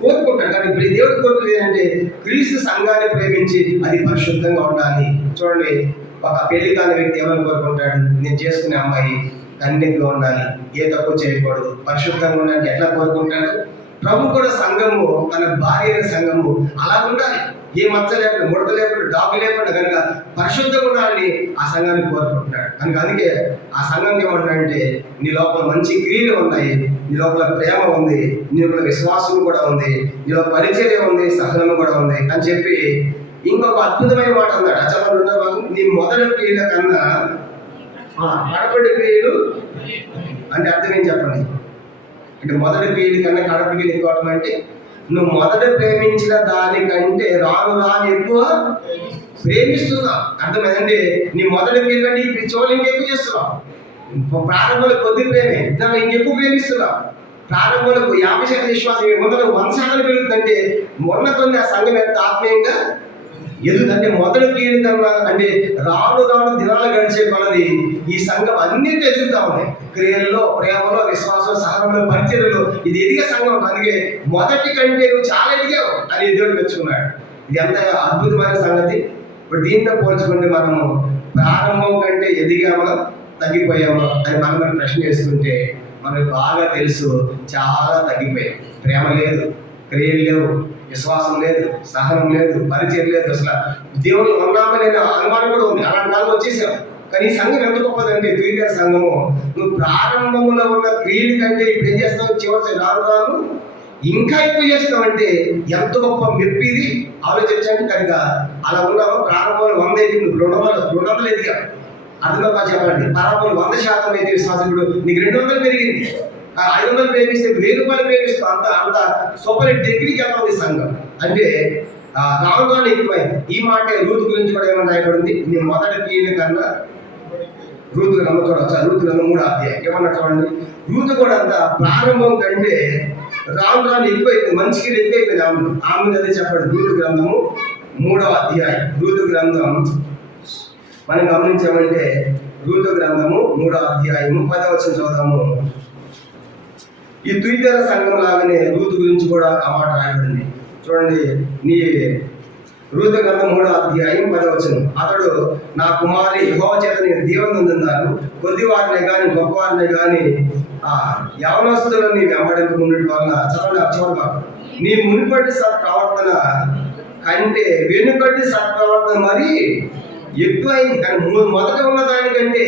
కోరుకుంటాడు. కానీ ఇప్పుడు దేవుడు కోరుకునేది ఏంటంటే క్రీస్తు సంఘాన్ని ప్రేమించి అది పరిశుద్ధంగా ఉండాలి. చూడండి, ఒక పెళ్లి కాని వ్యక్తి ఏమని కోరుకుంటాడు? నేను చేసుకునే అమ్మాయి కన్నిగా ఉండాలి, ఏ తక్కువ చేయకూడదు, పరిశుద్ధంగా ఉండాలని ఎట్లా కోరుకుంటాడు? ప్రభు కూడా సంఘము, తన భార్య సంఘము అలా ఉండాలి. ఏ మచ్చ లేకుండా, ముడత లేకుండా, డాగు లేకుండా కనుక పరిశుద్ధంగా ఉండాలని ఆ సంఘాన్ని కోరుకుంటున్నాడు. కనుక అందుకే ఆ సంఘంకి ఏమంటాడంటే, నీ లోపల మంచి క్రియలు ఉన్నాయి, నీ లోపల ప్రేమ ఉంది, నీ లోపల విశ్వాసం కూడా ఉంది, నీలో పరిచర్య ఉంది, సహనం కూడా ఉంది అని చెప్పి ఇంకొక అద్భుతమైన మాట అన్నాడు. అచలంలో నీ మొదటి క్రియల కన్నా కడపటి క్రియలు అంటే అర్థం ఏం చెప్పండి? అంటే మొదటి క్రియల కన్నా కడపటి క్రియలు ఎక్కువ అంటే నువ్వు మొదట ప్రేమించిన దానికంటే రాను ఎక్కువ ప్రేమిస్తున్నావు. అర్థమైందంటే నీ మొదటి క్రియల కంటే ఈ పిచ్చోళ్ళు ఇంకెక్కువ చేస్తున్నావు. ప్రారంభంలో కొద్ది ప్రేమే, దాన్ని ఇంకెక్కువ ప్రేమిస్తున్నావు. ప్రారంభంలో 50% విశ్వాసం, మొదలు 100% పెరుగుతుందంటే మొన్న కొన్ని ఆ సంఘం ఎంత ఆత్మీయంగా ఎదుగుతుందంటే మొదటి క్రియలు కన్నా అంటే రాను దినాలు గడిచే కొలది ఈ సంఘం అన్నింటి ఎదుగుతా ఉన్నాయి. క్రియల్లో, ప్రేమలో, విశ్వాసం, సహనంలో, పరిచర్యలో ఇది ఎదిగే సంఘం. అందుకే మొదటి కంటే నువ్వు చాలా ఎదిగావు అని దేవుడు మెచ్చుకున్నాడు. ఇది ఎంత అద్భుతమైన సంగతి. ఇప్పుడు దీంతో పోల్చుకుంటే మనము ప్రారంభం కంటే ఎదిగామా తగ్గిపోయామా అని మనం ప్రశ్న చేసుకుంటే మనకు బాగా తెలుసు, చాలా తగ్గిపోయాం. ప్రేమ లేదు, క్రియలు లేవు, విశ్వాసం లేదు, సహనం లేదు, పరిచయం లేదు, అసలు దేవుడు ఉన్నామనే అనుమానం కూడా ఉంది. అలాంటి వాళ్ళు వచ్చేసాం. కానీ ఈ సంఘం ఎంత గొప్పదంటే ద్వితీయ సంఘము, నువ్వు ప్రారంభంలో ఉన్న క్రియల కంటే ఇప్పుడు ఏం చేస్తావు? చివరి రాను ఇంకా ఎక్కువ చేస్తావంటే ఎంత గొప్ప మెప్పి ఇది ఆలోచించండి. కనుక అలా ఉన్నావు. ప్రారంభంలో 100 అయితే నువ్వు 200 ఎదిగా. అర్థంగా చెప్పండి. ప్రారంభంలో 100% అయితే విశ్వాసం ఇప్పుడు నీకు 200 పెరిగింది. 500 ప్రేమిస్తే 1000 రూపాయలు ప్రేమిస్తూ అంత సూపర్ డిగ్రీకి వెళ్తుంది సంఘం. అంటే రాను ఎక్కువైంది. ఈ మాట రూతు గురించి కూడా ఏమన్నా రాయబడింది? నీ మొదటి క్రియల కన్నా రూతు గ్రంథం చూడవచ్చు. రూతు గ్రంథం 3వ అధ్యాయం ఏమన్నా చూడండి. రూతు కూడా అంత ప్రారంభం కంటే రాను రాను ఎక్కువైపోయింది, మంచికి ఎక్కువైపోయింది ఆమె అదే చెప్పాడు. రూతు గ్రంథము 3వ అధ్యాయం. రూతు గ్రంథం మనం గమనించామంటే రూతు గ్రంథము 3వ అధ్యాయము 10వ వచనం చదువుదాము. ఈ తుయితెర సంఘం లాగానే రూతు గురించి కూడా ఆ మాట రాయబడింది. చూడండి, నీ రూతు గ్రంథం 3వ అధ్యాయం 10వ వచనం. అతడు నా కుమారి యెహోవా చేత నేను దీవెన పొందుతాను, కొద్ది వారిని కానీ గొప్ప వారిని కానీ యవనస్తులను నీ వెంబడింపుకున్నట్టు వలన చూడగా నీ మునుపటి సత్ప్రవర్తన కంటే వెనుకటి సత్ప్రవర్తన మరి ఎక్కువైంది. కానీ మొదట ఉన్న దానికంటే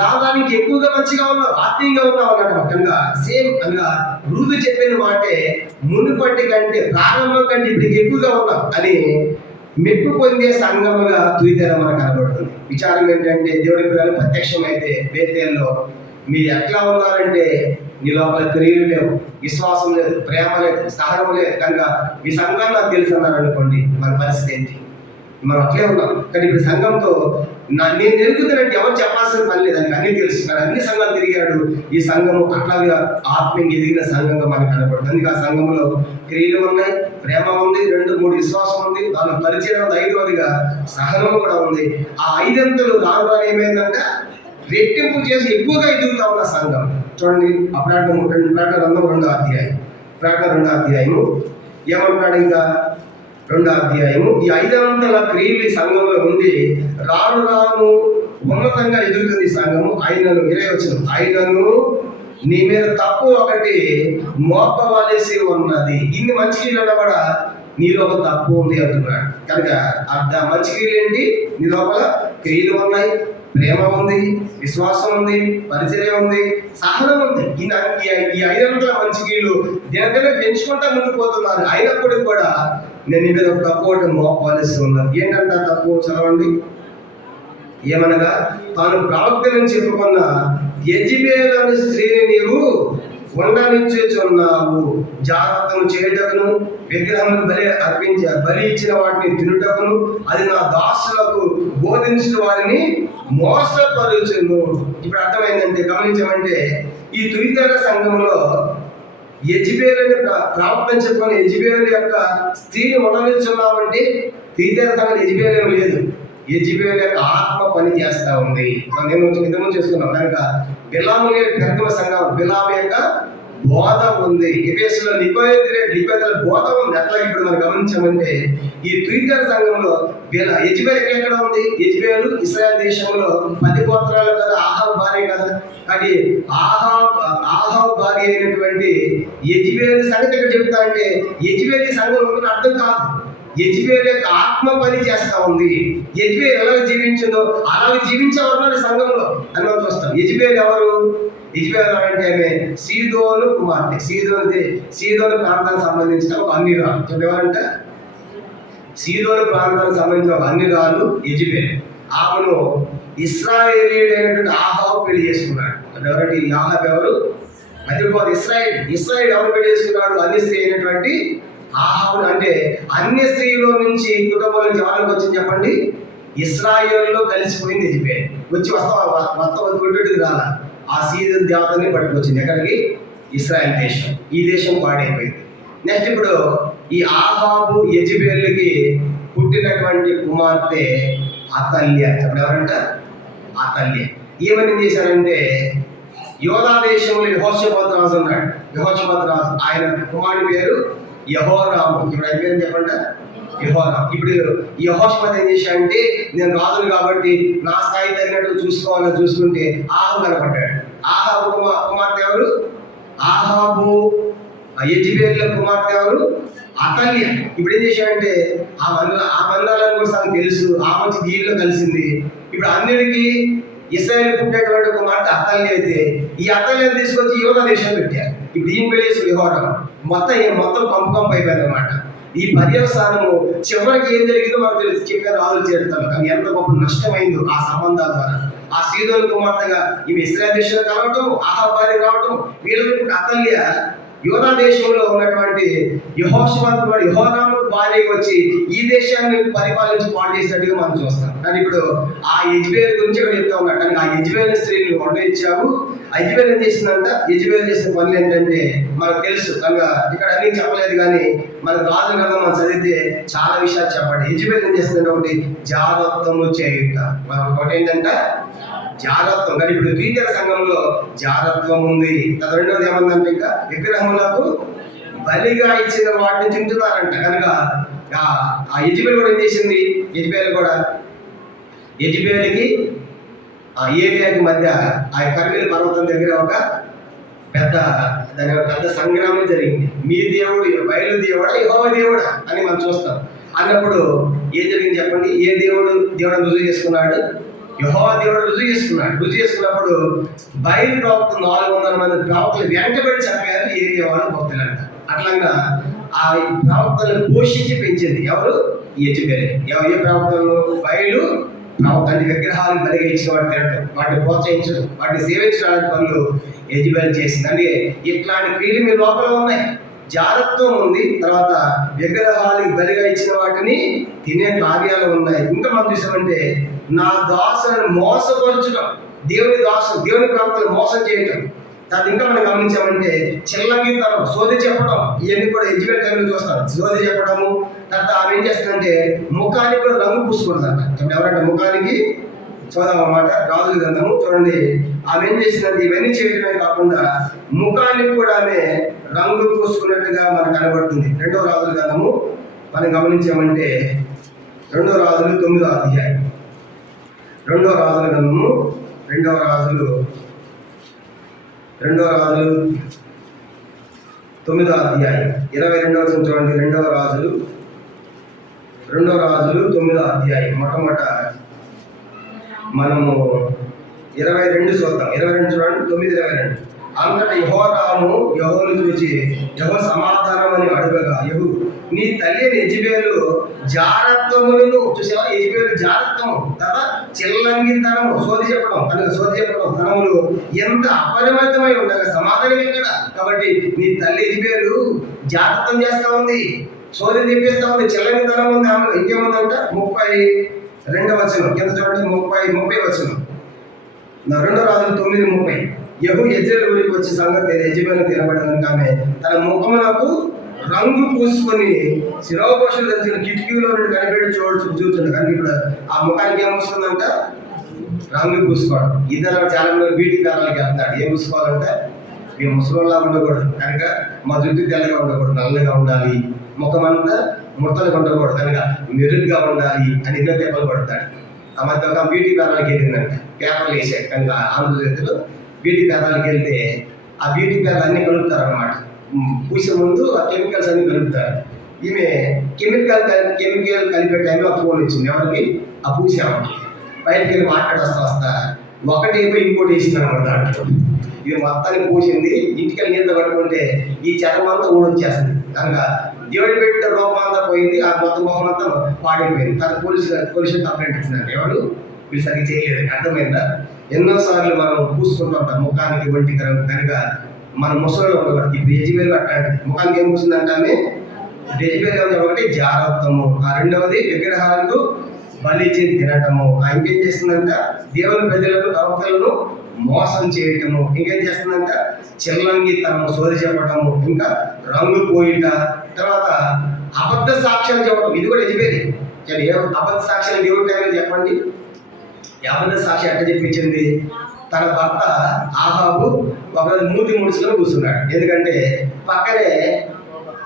రావడానికి ఎక్కువగా మంచిగా ఉన్నావు, ఆత్మీయంగా ఉన్నావు అన్నమాట. కనుక సేమ్ అనగా రూతు చెప్పిన మాటే మునుపటి కంటే ప్రారంభం కంటే ఇప్పుడు ఎక్కువగా ఉన్నావు అని మెప్పు పొందే సంఘముగా తుయితెర మనకు కనబడుతుంది. విచారం ఏంటంటే దేవుడి పిల్లలు ప్రత్యక్షమైతే బేతేల్లో మీరు ఎట్లా ఉన్నారంటే నీ లోపల క్రియలు లేవు, విశ్వాసం లేదు, ప్రేమ లేదు, సహనం లేదు. కనుక ఈ సంఘం నాకు తెలుసు అన్నారు అనుకోండి, మన పరిస్థితి ఏంటి? మనం అట్లే ఉన్నాం. కానీ ఇప్పుడు సంఘంతో నేను ఎరుగుతానంటే ఎవరు చెప్పాల్సిన పని లేదు, దానికి అన్నీ తెలుసు. కానీ అన్ని సంఘాలు తిరిగాడు. ఈ సంఘము అట్లాగా ఆత్మీయంగా ఎదిగిన సంఘంగా మనకు కనబడుతుంది. అందుకే ఆ సంఘంలో క్రియలు ఉన్నాయి, ప్రేమ ఉంది, 2, 3 విశ్వాసం ఉంది, దానిలో పరిచయం ఉంది, 5వదిగా సహనం కూడా ఉంది. ఆ 5 రాను రాను ఏమైందంటే రెట్టింపు చేసి ఎక్కువగా ఎదుగుతా ఉన్న సంఘం. చూడండి, ఆ ప్రకటన 2వ అధ్యాయం. ప్రకటన 2వ అధ్యాయము ఏమంటున్నాడు? ఇంకా 2వ అధ్యాయము ఈ 5 క్రియలు ఈ సంఘంలో ఉండి రాను రాను ఉన్నతంగా ఎదుగుతుంది సంఘము. ఆయనను 20వ వచనం, ఆయనను నీ మీద తప్పు ఒకటి మోపవలసి ఉన్నది. ఇన్ని మంచి క్రియలు కూడా నీలో ఒక తప్పు ఉంది అంటున్నాడు. కనుక మంచి క్రియలు ఏంటి? నీ లోపల క్రియలు ఉన్నాయి, ప్రేమ ఉంది, విశ్వాసం ఉంది, పరిచర్య ఉంది, సహనం ఉంది. ఈ 5 మంచి క్రియలు దేనికైనా పెంచుకుంటా ముందుకు పోతున్నారు. అయినప్పటికీ కూడా నేను మీద ఒక తప్పు ఒకటి మోపవలసి ఉన్నది. ఏంటంటే తప్పు చదవండి. ఏమనగా తాను ప్రవక్త నుంచి చెప్పుకున్న యెజబెలు అనే స్త్రీని నీవు ఉండనిచ్చుచున్నావు, జాగ్రత్తను చేయుటకును విగ్రహమును బలి ఇచ్చిన వాటిని తినుటకును అది నా దాసులకు బోధించిన వారిని మోసపరుచును. ఇప్పుడు అర్థమైందంటే గమనించమంటే ఈ తుయితెర సంఘంలో యెజబెలు ప్రవక్త చెప్పుకున్న యెజబెలు యొక్క స్త్రీని ఉండనిచ్చున్నామంటే తుయితెర సంఘం యెజబెలు లేదు, యెజబెలు యొక్క ఆత్మ పని చేస్తా ఉంది. నేను ఇంతకుముందు చేసుకున్నాం. కనుక బిలాము పెద్దల సంఘం బిలాము యొక్క బోధ ఉంది. ఎఫెసులో లిపేతల బోధ ఉంది. అట్లా ఇప్పుడు మనం గమనించామంటే ఈ తుయితెర సంఘంలో యెజబెలు ఎక్కడ ఉంది? యెజబెలు ఇశ్రాయేల్ దేశంలో 10 గోత్రాలు కదా, ఆహాబు భార్య కదా. కానీ ఆహాబు భార్య అయినటువంటి యెజబెలు సంగతి ఎక్కడ చెప్తా అంటే యెజబెలు సంఘంలో ఉన్న అర్థం కాదు. యెజబెలు యొక్క ఆత్మ పని చేస్తా ఉంది. యెజబెలు ఎలా జీవించిందో అలాగే జీవించేవారు సంఘంలో అని మనం చూస్తాం. యెజబెలు ఎవరు? యెజబెలు అంటే ఆమె సీదోను కుమార్తె. సీదోను ప్రాంతానికి సంబంధించిన ఒక అన్యురాలు. ఎవరంటే సీదోను ప్రాంతానికి సంబంధించిన ఒక అన్యురాలు యెజబెలు. ఆమెను ఇశ్రాయేలీయుడైనటువంటి ఆహాబు పెళ్లి చేసుకున్నాడు. ఎవరంటే ఆహాబు ఎవరు? అది ఇశ్రాయేల్ ఎవరు పెళ్లి చేసుకున్నాడు? అన్య స్త్రీ అయినటువంటి ఆహాబు. అంటే అన్య స్త్రీలో నుంచి కుటుంబం నుంచి ఎవరికి వచ్చింది చెప్పండి? ఇశ్రాయేలులో కలిసిపోయింది యెజబెలు. వచ్చి కొట్టుడికి రాలా, ఆ సీదోను దేవతని పట్టుకొచ్చింది. ఎక్కడికి? ఇశ్రాయేల్ దేశం. ఈ దేశం పాడైపోయింది. నెక్స్ట్ ఇప్పుడు ఈ ఆహాబు యెజబెలుకి పుట్టినటువంటి కుమార్తె అతల్య. ఇప్పుడు ఎవరంట? అతల్య. ఏమని చేశారంటే యోధా దేశంలో యెహోషాపాతు రాజు ఉన్నాడు. యెహోషాపాతు రాజు ఆయన కుమారుడి పేరు యెహోరాము. ఇప్పుడు ఆయన పేరు చెప్పండి, యెహోరాము. ఇప్పుడు యెహోషాపాతు ఏం చేశాడంటే నేను రాజును కాబట్టి నా స్థాయి తగినట్టు చూసుకోవాలని చూసుకుంటే ఆహాబు కనపడ్డాడు. ఆహాబు కుమార్తె ఎవరు? ఆహాబు యెజబెలు కుమార్తె ఎవరు? అతల్య. ఇప్పుడు ఏం చేశాడంటే ఆ మందాలను కూడా సగం తెలుసు, ఆ మంచి దీనిలో కలిసింది. ఇప్పుడు అన్నిటికీ ఇశ్రాయేలు పుట్టినటువంటి కుమార్తె అతల్య అయితే ఈ అతల్యను తీసుకొచ్చి యోధా దేశం పెట్టారు. ఇప్పుడు దీని పెళ్ళేసి యెహోరాము మొత్తం కంపు అయిపోయింది అనమాట. ఈ పర్యవసానము చివరికి ఏం జరిగిందో మనకు తెలుసు, చెప్పారు రాజులు చేరుతారు. కానీ ఎంత గొప్ప నష్టమైందో ఆ సంబంధాల ద్వారా. ఆ సీదోను కుమార్తెగా ఇవి ఇశ్రాయేల్ దేశంలో కలవటం, ఆహాబు భార్య రావటం, వీళ్ళకి అతల్య యోధా దేశంలో ఉన్నటువంటి యెహోషాపాతు యెహోరాము భార్యకి వచ్చి ఈ దేశాన్ని పరిపాలించి పాడు చేసినట్టుగా మనం చూస్తాం. కానీ ఇప్పుడు ఆ యెజబెల్ గురించి ఇక్కడ చెప్తా ఉన్నాడు. కానీ ఆ యెజబెల్ స్త్రీని వంట ఇచ్చావు. ఆ యెజబెల్ ఏం చేసిందంట? యెజబెల్ చేసిన పనులు ఏంటంటే మనకు తెలుసు కనుక ఇక్కడ అన్ని చెప్పలేదు. కానీ మన రాజు గ్రంథం మనం చదివితే చాలా విషయాలు చెప్పండి. యెజబెల్ ఏం చేస్తుందంటే ఒకటి జాగ్రత్తము చేయుట, ఒకటి ఏంటంట జాగ్రత్తం. కానీ ఇప్పుడు క్రీస్తు సంఘంలో జాగ్రత్వం ఉంది. రెండోది ఏమందంటే ఇంకా విగ్రహములకు బలిగా ఇచ్చిన వాటిని తింటున్నారంట. కనుక ఆ యెజబెల్ కూడా ఏం చేసింది? యెజబెల్కి ఆ ఏలియాకి మధ్య ఆ కర్మేలు పర్వతం దగ్గర ఒక పెద్ద సంగ్రామం జరిగింది. మీ దేవుడు బయలు దేవుడా యెహోవా దేవుడా అని మనం చూస్తాం. అన్నప్పుడు ఏం జరిగింది చెప్పండి? ఏ దేవుడు రుజువు చేసుకున్నాడు? యెహోవా దేవుడు రుజువు చేసుకున్నప్పుడు బయలు ప్రవక్త 400 మంది ప్రవక్తలు వెంటబడి చంపారు ఏలియా వాళ్ళ భక్తులంట. అట్లాగా ఆ ప్రవక్తలను పోషించి పెంచింది ఎవరు? యెజబెల్. ఏ ప్రవక్తలు? బయలు ప్రవక్త అంటే విగ్రహాలు బలిగా ఇచ్చిన వాటి తినటం, వాటిని ప్రోత్సహించడం, వాటిని సేవించడానికి పనులు యెజబెల్ చేసింది. అంటే ఇట్లాంటి క్రియలు మీ లోపల ఉన్నాయి. జాగ్రత్తం ఉంది. తర్వాత విగ్రహాలకు బలిగా ఇచ్చిన వాటిని తినే కార్యాలు ఉన్నాయి. ఇంకా మనం చూసామంటే నా దాసులను మోసపరచడం, దేవుని ప్రవక్తలు మోసం చేయటం. దాన్ని ఇంకా మనం గమనించామంటే చిల్లగితనం, సోది చెప్పడం, ఇవన్నీ కూడా యెజబెల్ టైంలో చూస్తాం. సోది చెప్పడము. తర్వాత ఆమె ఏం చేస్తుందంటే ముఖానికి కూడా రంగు పూసుకుంటుందంట. ఎవరంటే ముఖానికి చూద్దాం అన్నమాట. రాజుల గ్రంథము చూడండి. ఆమె ఏం చేసిందంటే ఇవన్నీ చేయడమే కాకుండా ముఖానికి కూడా ఆమె రంగు పూసుకున్నట్టుగా మనకు కనబడుతుంది. రెండవ రాజుల గ్రంథము మనం గమనించామంటే 2వ రాజులు 9వ అధ్యాయం. 2వ రాజుల గ్రంథము 2వ రాజులు 9వ అధ్యాయం 22వ వచనం చూడండి. 2వ రాజులు 9వ అధ్యాయం మొట్టమొదట మనము 22 చూద్దాం. 22 చూడండి. 9:22. అంతటా యెహోరాము యెహోను చూచి యెహోవా సమాధానం అని అడగగా యెహూ నీ తల్లి యెజబెలు జారత్వములను చూసావా? యెజబెలు జారత్వము, తర్వాత చిల్లంగితనము, సోది చెప్పడం తనములు ఎంత అపరిమితమై ఉండగా సమాధానం ఎక్కడ? కాబట్టి నీ తల్లి యెజబెలు జాగ్రత్తం చేస్తా ఉంది, సోది చెప్పిస్తా ఉంది, చిల్లంగితనం ఉంది. ఆమె ఇంకేముందంట? 32వ వచనం కింద చూడండి. 30వ వచనం 2 రాజులు 9:30. యెహూ యెజ్రెయేలు ఊరికి వచ్చి సంగతి యెజబెలు తినబడిన ఆమె తన ముఖమునకు రంగు పూసుకొని శిరోభూషణం ధరించిన కిటికీలో నుండి కనిపెట్టి చూస్తుంది. కానీ ఇప్పుడు ఆ ముఖానికి ఏం వస్తుందంట? రంగు పూసుకోవడం. ఇద్దరు చాలా మంది బ్యూటీ పార్లర్కి వెళ్తాడు. ఏం పూసుకోవాలంటే మేము ముసలిలా ఉండకూడదు, కనుక మా జుట్టు తెల్లగా ఉండకూడదు, నల్లగా ఉండాలి, ముఖం అంతా ముడతలుగా ఉండకూడదు, కనుక మెరుగ్గా ఉండాలి అని ఎన్నో పేపర్లు పడతాడు. ఆ మధ్య ఒక బ్యూటీ పార్లర్కి వెళ్ళిందంట. పేపర్లు వేసాడు. కనుక ఆంధ్రజ్యోతిలో బ్యూటీ పార్లర్కి వెళ్తే ఆ బ్యూటీ పార్లర్ అన్నీ కలుపుతారు అన్నమాట. పూసే ముందు ఆ కెమికల్స్ అన్ని కలుపుతారు. ఈమె కెమికల్ కలిపే టైంలో ఫోన్ వచ్చింది. ఎవరికి? ఆ పూసామకి. బయటకు వెళ్ళి వస్తా ఒకటి అయిపోయి ఇంకోటి వేసింది అనమాట. దాంట్లో ఇది మొత్తాన్ని పూసింది. ఇంటికి నీళ్ళ పట్టుకుంటే ఈ చర్మం అంతా ఊడొచ్చేస్తుంది. కనుక దేవుడు పెట్టిన రూపం అంతా పోయింది. ఆ మొత్తం మొహం అంతా పాడైపోయింది. తన పోలీసు కంప్లైంట్ ఇచ్చినారు. ఎవరు? వీళ్ళు సరిగ్గా చేయలేదు. అర్థమైందా? ఎన్నోసార్లు మనం పూసుకుంటూ ఉంటాం ముఖానికి, ఒంటికి కనుక మన ముసలిలో ఉండకూడదు. ఇప్పుడు యెజబెల్ అట్లాంటి ముఖానికి ఏం పూసిందంటే ఆమె యెజబెల్ ఒకటి జాగ్రత్తము, ఆ రెండవది విగ్రహాలకు బలిచి తినటము, ఇంకేం చేస్తుందంట? దేవుని ప్రజలను ప్రవక్తలను మోసం చేయటము, ఇంకేం చేస్తుందంట? చిల్లంగితనము, సోది చెప్పటము, ఇంకా రంగు పోయిట, తర్వాత అబద్ధ సాక్ష్యాలు చెప్పడం. ఇది కూడా యెజబెల్. అబద్ధ సాక్ష్యాలు దేవుడి టైంలో చెప్పండి. అబద్ధ సాక్షి ఎట్లా చెప్పించింది? తన భర్త ఆహాబు ఒకరోజు మూతి ముడుచుకొని కూర్చున్నాడు. ఎందుకంటే పక్కనే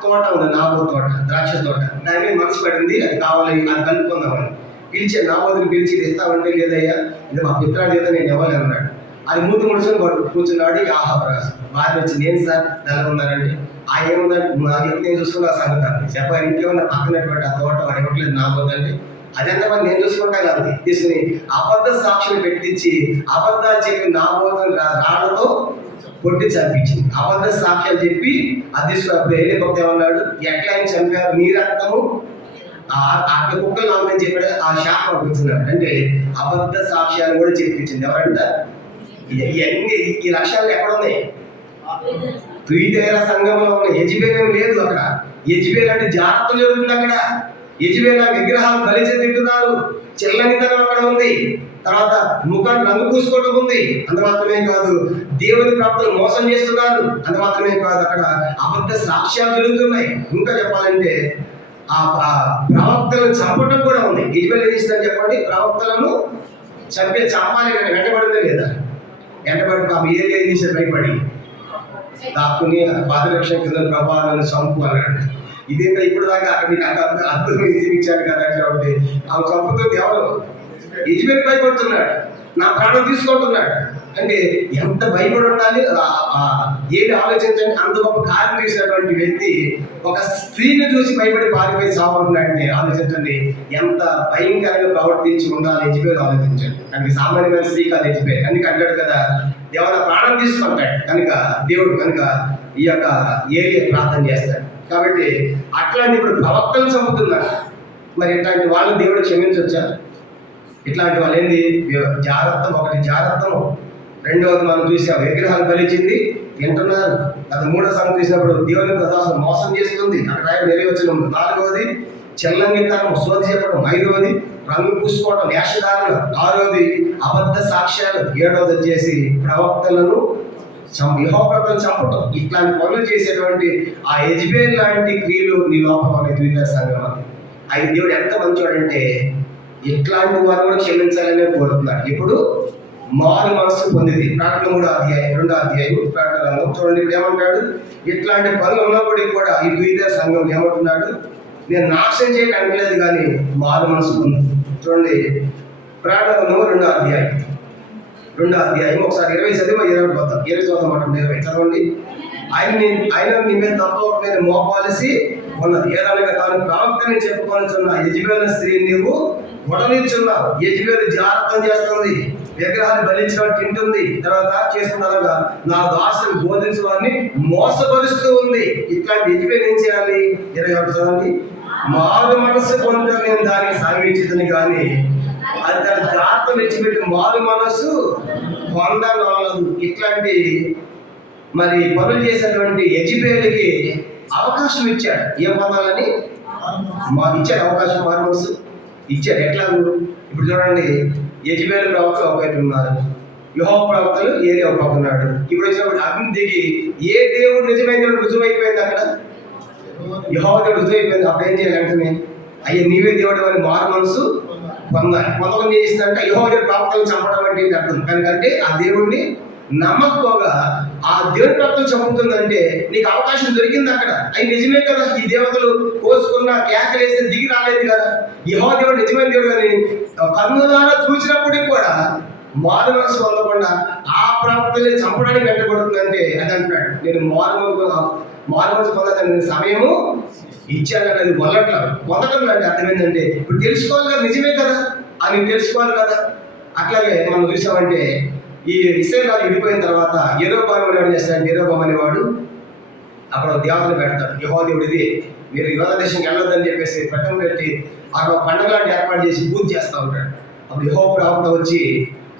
తోట ఉంది, నాబోతు తోట, ద్రాక్ష తోట. దాని మీద మనసు పడింది, అది కావాలి, అది కలుపుకుందామని పిలిచే నాబోతుని పిలిచి ఇస్తామంటే లేదయ్యా, ఇది మా పిత్రాడి చేత నేను ఇవ్వలేను అన్నాడు. అది మూతి ముడుచుకొని కూర్చున్నాడు. ఆహాబు రాజు భార్య వచ్చి నేను సార్ నెల ఉన్నానండి. ఆ ఏముందంటే నేను చూసుకున్నా సంగతి చెప్పాలి. ఇంకేమన్నా పక్కనటువంటి ఆ తోట వాడు ఇవ్వట్లేదు నాబోతంటే అదంతా మరి నేను చూసుకుంటా కాదు తీసుకుని అబద్ధ సాక్షులు పెట్టించి అబద్ధాలు చెప్పి నాబోతుని రాళ్లతో కొట్టి చంపించింది. అబద్ధ సాక్ష్యాలు చెప్పి అది వెళ్ళే భక్తి ఏమన్నాడు? ఎట్లా ఆయన చంపారు? నీ రక్తము అట్ల కుక్కలు నామని చెప్పాడు. ఆ శాపం పంపించినాడు. అంటే అబద్ధ సాక్ష్యాలు కూడా చెప్పించింది. ఎవరంట? ఇవన్నీ ఈ లక్ష్యాలు ఎక్కడ ఉన్నాయి? తుయితేర సంఘంలో ఉన్నాయి. యెజబెల్ లేదు అక్కడ. యెజబెల్ అంటే జాగ్రత్త జరుగుతుంది అక్కడ. యెజబెల్ విగ్రహాలు బలిచే తింటున్నారు, చెల్లనితనం అక్కడ ఉంది. తర్వాత ముఖాన్ని రంగు పూసుకోవడం ఉంది. అంత మాత్రమే కాదు, దేవుని ప్రవక్తలు మోసం చేస్తున్నారు. అంత మాత్రమే కాదు, అక్కడ అబద్ధ సాక్ష్యాలు జరుగుతున్నాయి. ఇంకా చెప్పాలంటే ఆ ప్రవక్తలను చంపడం కూడా ఉంది. యెజబెల్ ఏం చేస్తుందని చెప్పండి, ప్రవక్తలను చంపాలి వెంటబడిందే లేదా? వెంటబడి పాప ఏం చేశారు, భయపడి దాక్కుని పాదరక్షణ కింద ప్రభావాలను చంపు అన్నాడు. ఇదేంటో ఇప్పుడు దాకా అక్కడ మీకు అద్భుతమైన జీవించాను కదా కాబట్టి ఆమె చంపుతుంది ఎవరు? యెజబెల్ భయపడుతున్నాడు, నా ప్రాణం తీసుకుంటున్నాడు. అంటే ఎంత భయపడి ఉండాలి. ఏది ఆలోచించండి, అంత గొప్ప కార్యం చేసినటువంటి వ్యక్తి ఒక స్త్రీని చూసి భయపడి పారిపోయి సాగుతున్నాడంటే ఆలోచించండి ఎంత భయంకరంగా ప్రవర్తించి ఉండాలి. యెజబెల్ ఆలోచించండి. అంటే సామాన్యమైన స్త్రీ కాదు యెజబెల్. అందుకే అంటాడు కదా, దేవుడు ప్రాణం తీసుకుంటాడు కనుక దేవుడు కనుక ఈ యొక్క ఏలియా ప్రార్థన చేస్తాడు. కాబట్టి అట్లాంటి ఇప్పుడు ప్రవక్తలు చంపుతున్నారు. మరి ఇట్లాంటి వాళ్ళు దేవుడు క్షమించవచ్చా? ఇట్లాంటి వాళ్ళు ఏంది జాగ్రత్త, ఒకటి జాగ్రత్తము, రెండవది మనం చూసాం విగ్రహాలు బలిచింది తింటున్నారు. అది మూడో సంగతి చూసినప్పుడు దేవుని ప్రదాసం మోసం చేస్తుంది, అక్కడ నెరవేర్చడం. నాలుగవది చెల్లంగితనం, శోధ చెప్పడం. ఐదవది రంగు పూసుకోవడం, వేషధారణ. ఆరవది అబద్ధ సాక్ష్యాలు. ఏడవది వచ్చేసి ప్రవక్తలను యెహోవా ప్రవక్తలను చంపటం. ఇట్లాంటి పనులు చేసేటువంటి ఆ యెజబెల్ లాంటి క్రియలు నీ లోపల ఉన్నాయి ద్వితీయ సంఘం. అయితే దేవుడు ఎంత మంచివాడంటే ఇట్లాంటి వారు కూడా క్షమించాలనే కోరుతున్నాడు. ఇప్పుడు మారు మనస్సు పొందింది. ప్రకటన 3వ అధ్యాయం 2వ అధ్యాయం ప్రకటన గ్రంథం చూడండి. ఇప్పుడు ఏమంటాడు, ఇట్లాంటి పనులు ఉన్నప్పటికీ కూడా ఈ ద్వితీయ సంఘం ఏమంటున్నాడు, నేను నాశనం చేయడానికి లేదు కానీ మారు మనసు పొంది. చూడండి ప్రకటన గ్రంథం 2వ అధ్యాయం ఒకసారి 20 చదివి 20 పోతాం. 20 చదువుతాం మాట 20 చదవండి. ఆయన నీ మీద తప్ప నేను మోపాలిసి ఉన్నది. ఏదనగా తాను ప్రవక్తని చెప్పుకొనిచున్న యెజబెల్ స్త్రీ నీవు ఉడనిచ్చున్నావు. యెజబెల్ జాగ్రత్త చేస్తుంది, విగ్రహాన్ని బలించడం తింటుంది, తర్వాత చేస్తుండగా నా దాసుని బోధించే వారిని మోసపరుస్తూ ఉంది. ఇట్లాంటి యెజబెల్ ఏం చేయాలి? 21 చదవండి. మారు మనస్సు పొందడం నేను దానికి సాగించిందని కానీ అది తన జాగ్రత్త విడిచిపెట్టి మారు మనస్సు పొందగలదు. ఇట్లాంటి మరి పనులు చేసేటువంటి యెజబెల్కి అవకాశం ఇచ్చాడు. ఏం పొందాలని ఇచ్చాడు అవకాశం, మారు మనస్సు ఇచ్చాడు. ఎట్లా? ఇప్పుడు చూడండి, యెజబెల్ ప్రవక్తలు ఒకవైపు ఉన్నారు, యెహోవా ప్రవక్తలు ఏలియా ఒక పక్క ఉన్నాడు. ఇప్పుడు వచ్చినప్పుడు అగ్ని దిగి ఏ దేవుడు నిజమైన దేవుడు రుజువు అయిపోయింది. అక్కడ యెహోవా దేవుడు రుజువు అయిపోయింది. అప్పుడు ఏం చేయాలి? వెంటనే అయ్యే నీవే దేవుడు అని మారు మనసు పొందాలి. కొంతమంది ఏం చేసిందంటే యెహోవా దేవుడు ప్రవక్తలు చంపడం అంటే అర్థం కనుకంటే ఆ దేవుడిని నమ్మకపోగా ఆ దేవుడి ప్రవక్తలు చంపుతుందంటే నీకు అవకాశం దొరికింది అక్కడ. అవి నిజమే కదా, ఈ దేవతలు కోసుకున్న కేకలేసి దిగి రాలేదు కదా. యెహోవా దేవుడు నిజమైన దేవుడు కానీ కన్ను ద్వారా చూసినప్పటికి కూడా మారు మనసు పొందకుండా ఆ ప్రవక్తల్ని చంపడానికి వెంటబడుతుందంటే అది అంటున్నాడు, నేను మారు మనసు పొందడానికి సమయము ఇచ్చాను. అది పొందటం అంటే అర్థమైందంటే ఇప్పుడు తెలుసుకోవాలి కదా, నిజమే కదా అని తెలుసుకోవాలి కదా. అట్లాగే మనం చూసామంటే ఈ ఇశ్రాయేలు విడిపోయిన తర్వాత యెరొబాము ఏం చేస్తాడు? యెరొబాము అనేవాడు అక్కడ దేవతలు పెడతాడు. యెహోవా దేవుడు ఇది మీరు యోధా దేశంకి వెళ్ళొద్దని చెప్పేసి పెట్టం పెట్టి అక్కడ పండుగ లాంటి ఏర్పాటు చేసి పూజ చేస్తూ ఉంటాడు. అప్పుడు యెహోవా ప్రవక్త వచ్చి